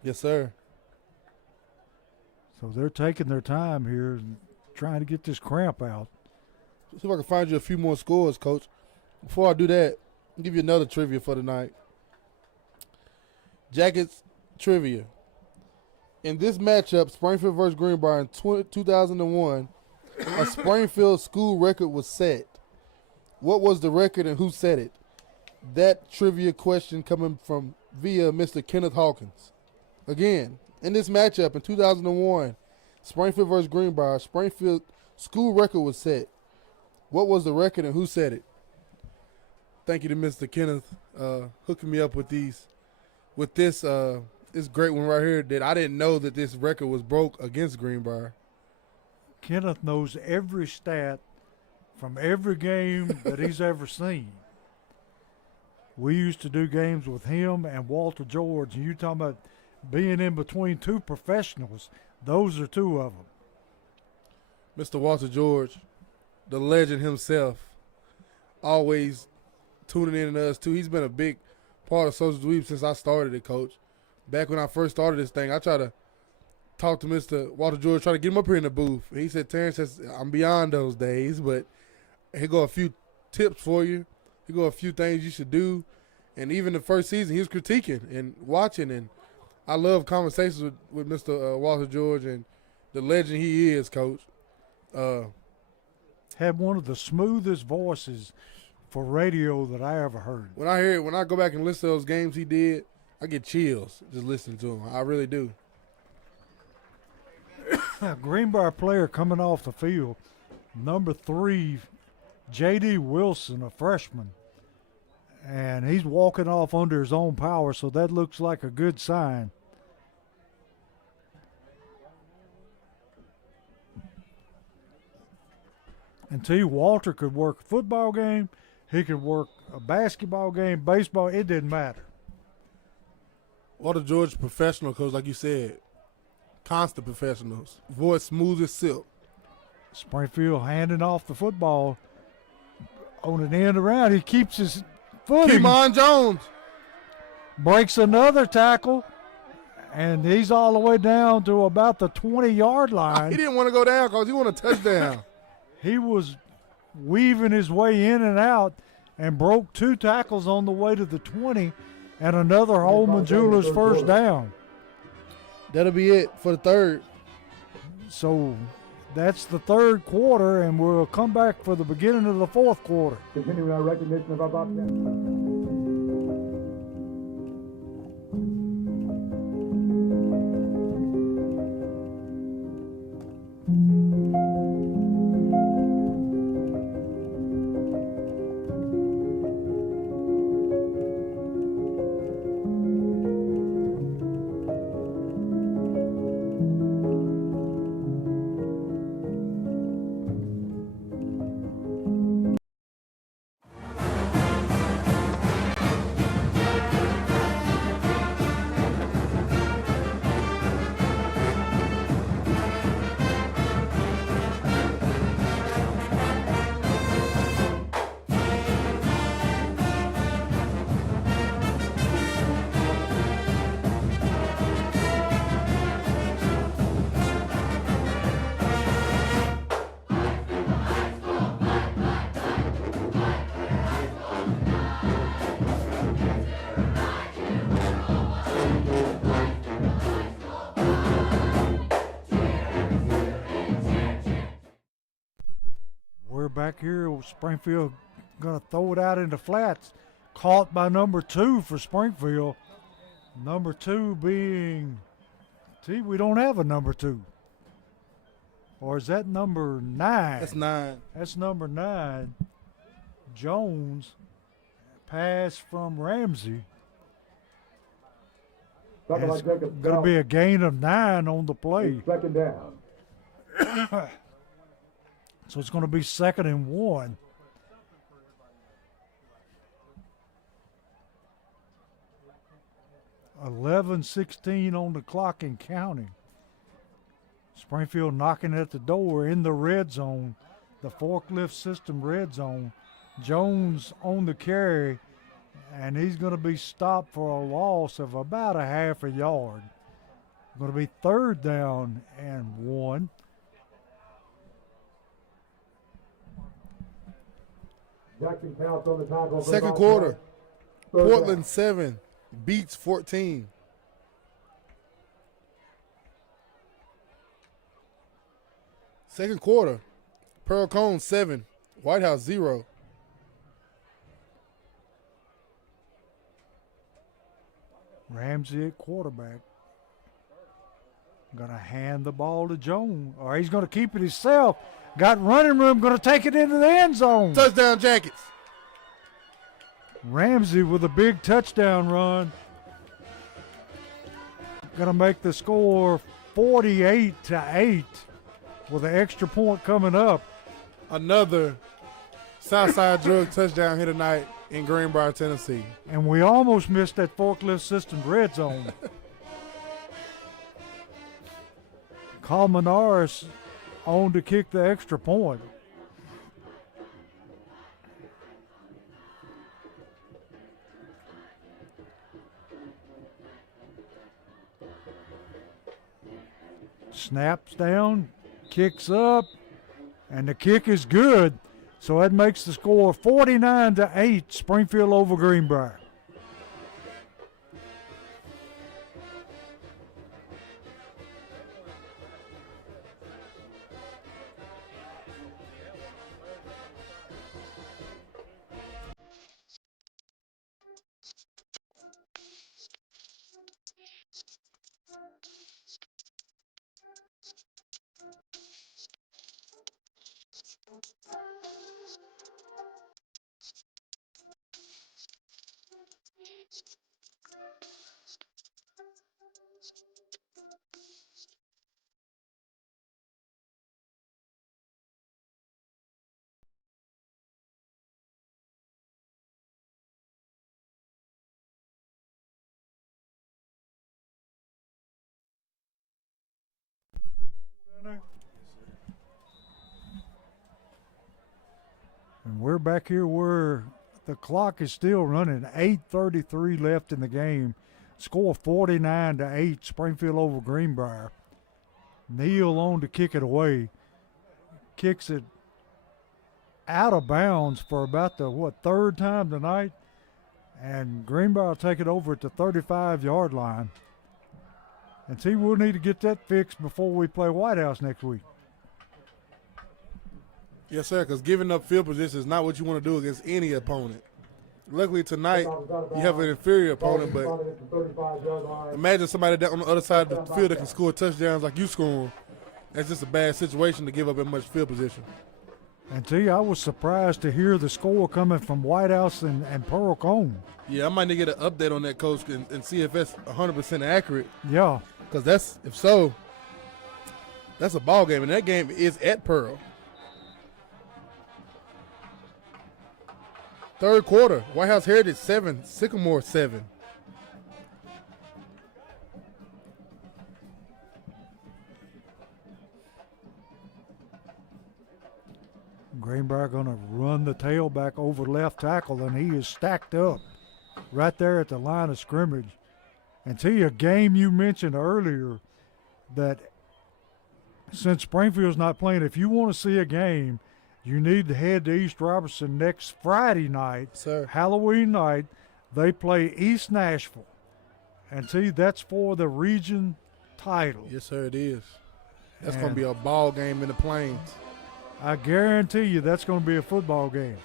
Yes, sir. So they're taking their time here and trying to get this cramp out. See if I can find you a few more scores, Coach. Before I do that, I'll give you another trivia for tonight. Jackets trivia. In this matchup, Springfield versus Greenbrier in 2001, a Springfield school record was set. What was the record and who set it? That trivia question coming from via Mr. Kenneth Hawkins. Again, in this matchup in 2001, Springfield versus Greenbrier, Springfield school record was set. What was the record and who set it? Thank you to Mr. Kenneth hooking me up with this great one right here that I didn't know that this record was broke against Greenbrier. Kenneth knows every stat from every game that he's ever seen. We used to do games with him and Walter George, and you talking about being in between two professionals. Those are two of them. Mr. Walter George, the legend himself, always tuning in to us too. He's been a big part of Social Dweeb since I started it, Coach. Back when I first started this thing, I tried to talk to Mr. Walter George, try to get him up here in the booth. He said, Terrence, I'm beyond those days, but he got a few tips for you. He got a few things you should do. And even the first season, he was critiquing and watching. And I love conversations with Mr. Walter George and the legend he is, Coach. Had one of the smoothest voices for radio that I ever heard. When I go back and listen to those games he did, I get chills just listening to him. I really do. Greenbrier player coming off the field, number 3, J.D. Wilson, a freshman. And he's walking off under his own power, so that looks like a good sign. And tell you, Walter could work a football game, he could work a basketball game, baseball, it didn't matter. Walter George, professional, Coach, like you said. Constant professionals. Voice smooth as silk. Springfield handing off the football on an end around. He keeps his footing. Kemon Jones breaks another tackle, and he's all the way down to about the 20-yard line. He didn't want to go down because he wanted a touchdown. He was weaving his way in and out and broke 2 tackles on the way to the 20 and another Holman Jewelers first down. That'll be it for the third. So that's the third quarter, and we'll come back for the beginning of the fourth quarter. Continuing our recognition of our Bobcats. Back here, Springfield going to throw it out into flats. Caught by number 2 for Springfield. Number 2 being, we don't have a number 2. Or is that number 9? That's 9. That's number 9. Jones. Pass from Ramsey. It's going to be a gain of 9 on the play. Second down. So it's going to be 2nd and 1. $11:16 on the clock and counting. Springfield knocking at the door in the red zone, the forklift system red zone. Jones on the carry, and he's going to be stopped for a loss of about a half a yard. Going to be 3rd down and 1. Jackson counts on the tackle. Second quarter. Portland 7 beats 14. Second quarter. Pearl Cone 7. White House 0. Ramsey at quarterback. Going to hand the ball to Jones, or he's going to keep it himself. Got running room, going to take it into the end zone. Touchdown Jackets. Ramsey with a big touchdown run. Going to make the score 48-8 with an extra point coming up. Another Southside Drug touchdown here tonight in Greenbrier, Tennessee. And we almost missed that forklift system red zone. Colmenares on to kick the extra point. Snaps down, kicks up, and the kick is good. So that makes the score 49-8, Springfield over Greenbrier. And we're back here where the clock is still running. 8:33 left in the game. Score 49-8, Springfield over Greenbrier. Neal on to kick it away. Kicks it out of bounds for about the, third time tonight. And Greenbrier will take it over at the 35-yard line. And see, we'll need to get that fixed before we play White House next week. Yes, sir, because giving up field position is not what you want to do against any opponent. Luckily tonight, you have an inferior opponent, but imagine somebody down on the other side of the field that can score touchdowns like you score. That's just a bad situation to give up that much field position. And see, I was surprised to hear the score coming from White House and Pearl Cone. Yeah, I might need to get an update on that, Coach, and see if that's 100% accurate. Yeah. Because if so, that's a ball game, and that game is at Pearl. Third quarter, White House Heritage 7, Sycamore 7. Greenbrier going to run the tailback over left tackle, and he is stacked up right there at the line of scrimmage. And see, a game you mentioned earlier that since Springfield's not playing, if you want to see a game, you need to head to East Robertson next Friday night, sir. Halloween night. They play East Nashville. And see, that's for the region title. Yes, sir, it is. That's going to be a ball game in the Plains. I guarantee you that's going to be a football game.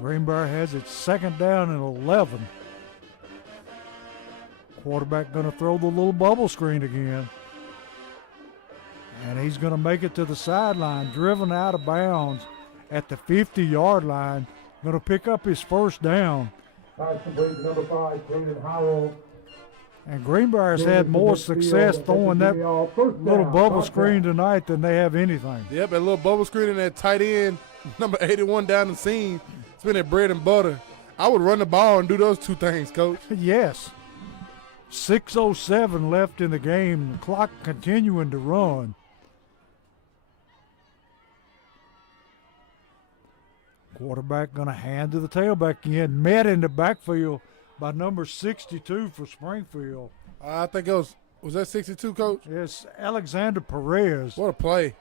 Greenbrier has its second down and 11. Quarterback going to throw the little bubble screen again. And he's going to make it to the sideline, driven out of bounds at the 50-yard line. Going to pick up his first down. Number 5, Caden Howell. And Greenbrier's had more success throwing that little bubble screen tonight than they have anything. Yep, that little bubble screen and that tight end, number 81 down the seam. It's been that bread and butter. I would run the ball and do those two things, Coach. Yes. 6:07 left in the game. The clock continuing to run. Quarterback going to hand to the tailback again. Met in the backfield by number 62 for Springfield. I think it was that 62, Coach? It's Alexander Perez. What a play.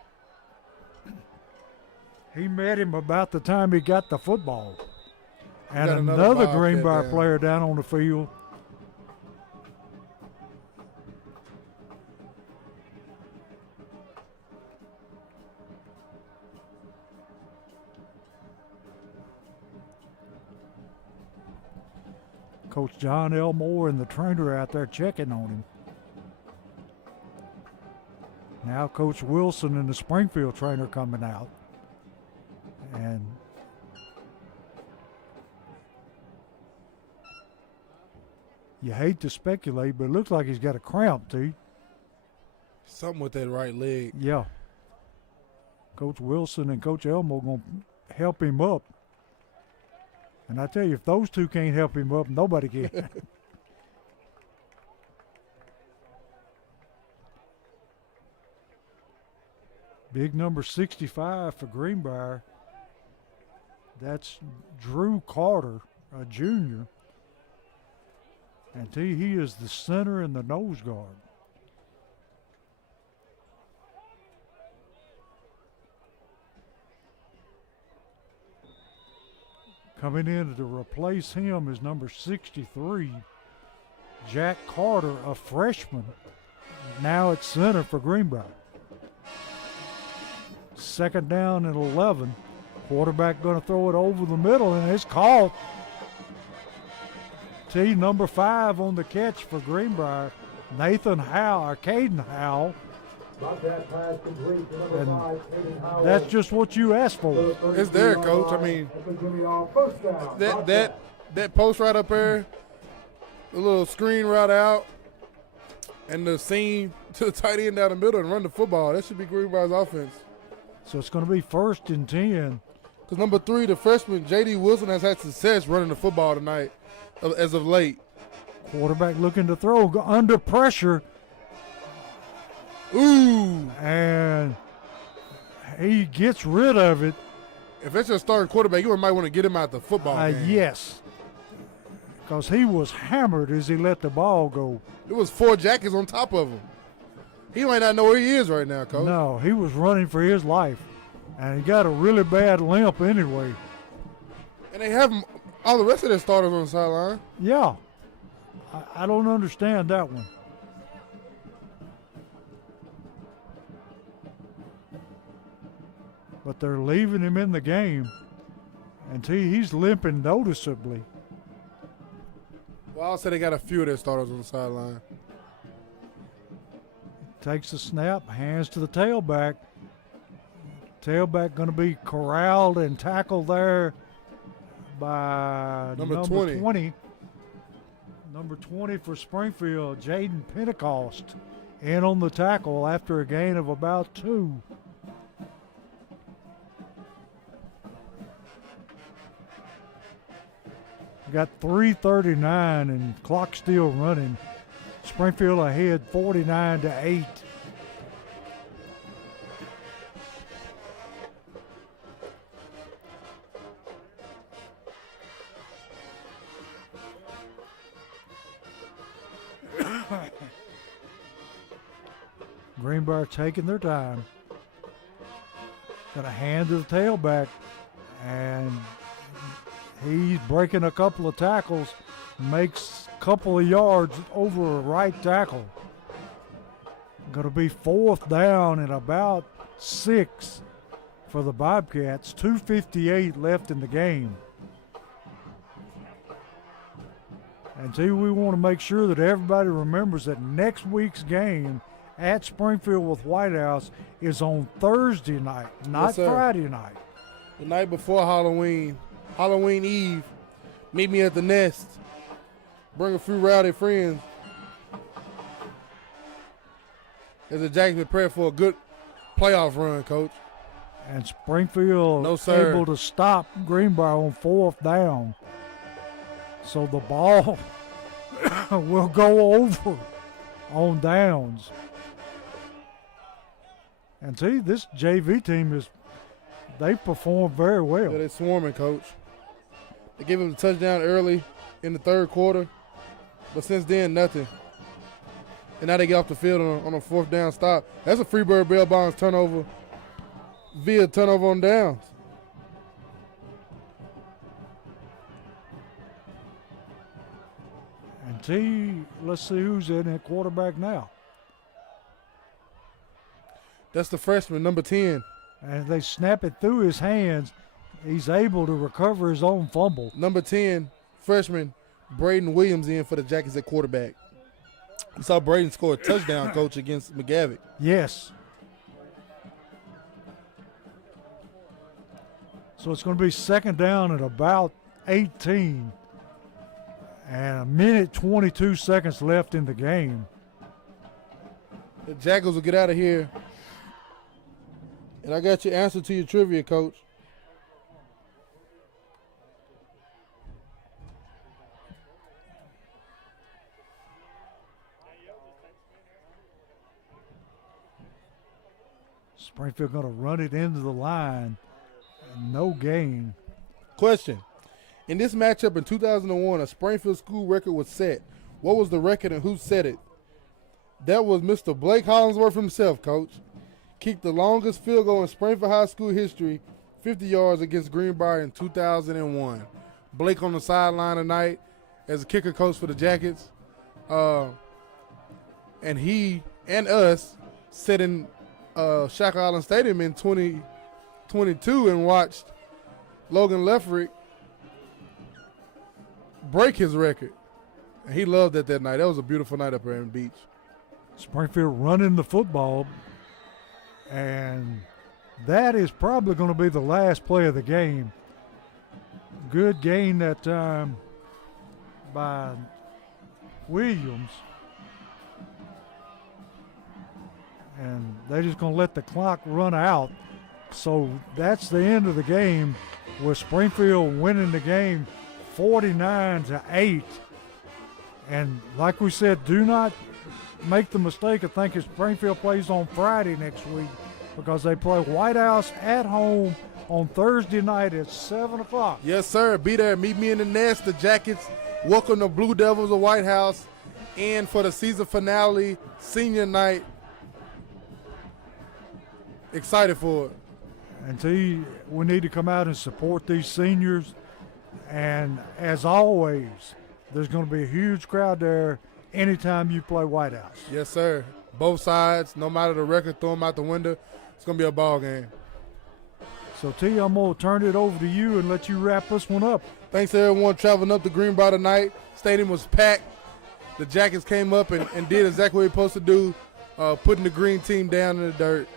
He met him about the time he got the football. And got another Bobcat Greenbrier down. player down on the field. Coach John Elmore and the trainer out there checking on him. Now Coach Wilson and the Springfield trainer coming out. And you hate to speculate, but it looks like he's got a cramp, T. Something with that right leg. Yeah. Coach Wilson and Coach Elmore going to help him up. And I tell you, if those two can't help him up, nobody can. Big number 65 for Greenbrier. That's Drew Carter, a junior. And he is the center and the nose guard. Coming in to replace him is number 63, Jack Carter, a freshman, now at center for Greenbrier. Second down and 11. Quarterback going to throw it over the middle, and it's caught. Number 5 on the catch for Greenbrier, Nathan Howell, or Caden Howell. And that's just what you asked for. It's there, Coach. I mean, that post right up there, the little screen route out, and the seam to the tight end down the middle and run the football. That should be Greenbrier's offense. So it's going to be 1st and 10. Because number 3, the freshman, J.D. Wilson, has had success running the football tonight as of late. Quarterback looking to throw under pressure. Ooh. And he gets rid of it. If it's your starting quarterback, you might want to get him out the football game. Yes. Because he was hammered as he let the ball go. There was 4 jackets on top of him. He might not know where he is right now, Coach. No, he was running for his life. And he got a really bad limp anyway. And they have all the rest of their starters on the sideline. Yeah. I don't understand that one. But they're leaving him in the game. And he's limping noticeably. Well, I'll say they got a few of their starters on the sideline. Takes the snap, hands to the tailback. Tailback going to be corralled and tackled there by number 20. Number 20 for Springfield, Jaden Pentecost, in on the tackle after a gain of about 2. Got 3:39 and clock still running. Springfield ahead 49-8. Greenbrier taking their time. Got a hand to the tailback, and he's breaking a couple of tackles, makes a couple of yards over a right tackle. Going to be 4th down and about 6 for the Bobcats. 2:58 left in the game. And we want to make sure that everybody remembers that next week's game at Springfield with White House is on Thursday night, not Friday night. The night before Halloween Eve. Meet me at the Nest. Bring a few rowdy friends. As the Jackets prepare for a good playoff run, Coach. And Springfield able to stop Greenbrier on 4th down. So the ball will go over on downs. And this JV team they performed very well. Yeah, they're swarming, Coach. They gave him the touchdown early in the 3rd quarter, but since then, nothing. and now they get off the field on a 4th down stop. That's a Freebird Bell Bonds turnover via turnover on downs. And let's see who's in at quarterback now. That's the freshman, number 10. And they snap it through his hands. He's able to recover his own fumble. Number 10, freshman, Braden Williams in for the Jackets at quarterback. We saw Braden score a touchdown, Coach, against McGavick. Yes. So it's going to be 2nd down at about 18. And a minute 22 seconds left in the game. The Jackals will get out of here. And I got your answer to your trivia, Coach. Springfield going to run it into the line. No gain. Question. In this matchup in 2001, a Springfield school record was set. What was the record and who set it? That was Mr. Blake Hollingsworth himself, Coach. Kicked the longest field goal in Springfield High School history, 50 yards against Greenbrier in 2001. Blake on the sideline tonight as a kicker coach for the Jackets. And he and us sat in Shack Island Stadium in 2022 and watched Logan Leffrick break his record. And he loved it that night. That was a beautiful night up here in the beach. Springfield running the football, and that is probably going to be the last play of the game. Good gain that time by Williams. And they're just going to let the clock run out. So that's the end of the game, with Springfield winning the game 49-8. And like we said, do not make the mistake of thinking Springfield plays on Friday next week, because they play White House at home on Thursday night at 7 o'clock. Yes, sir. Be there. Meet me in the nest. The Jackets welcome the Blue Devils of White House in for the season finale, senior night. Excited for it. And we need to come out and support these seniors. And as always, there's going to be a huge crowd there anytime you play White House. Yes, sir. Both sides, no matter the record, throw them out the window. It's going to be a ball game. So, T, I'm going to turn it over to you and let you wrap this one up. Thanks to everyone traveling up to Greenbrier tonight. Stadium was packed. The Jackets came up and did exactly what they're supposed to do, putting the green team down in the dirt.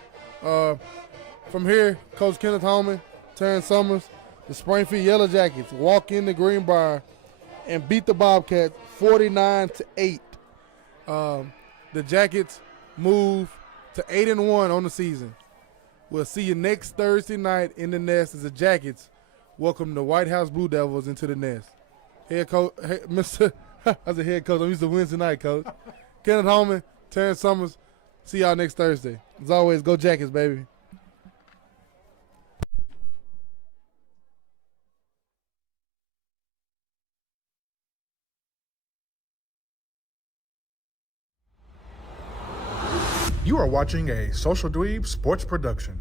From here, Coach Kenneth Holman, Terrence Summers, the Springfield Yellow Jackets walk into Greenbrier and beat the Bobcats 49-8. The Jackets move to 8-1 on the season. We'll see you next Thursday night in the nest as the Jackets welcome the White House Blue Devils into the nest. Head coach, I said head coach. I'm used to Wednesday night, Coach. Kenneth Holman, Terrence Summers. See y'all next Thursday. As always, go Jackets, baby. You are watching a Social Dweeb Sports production.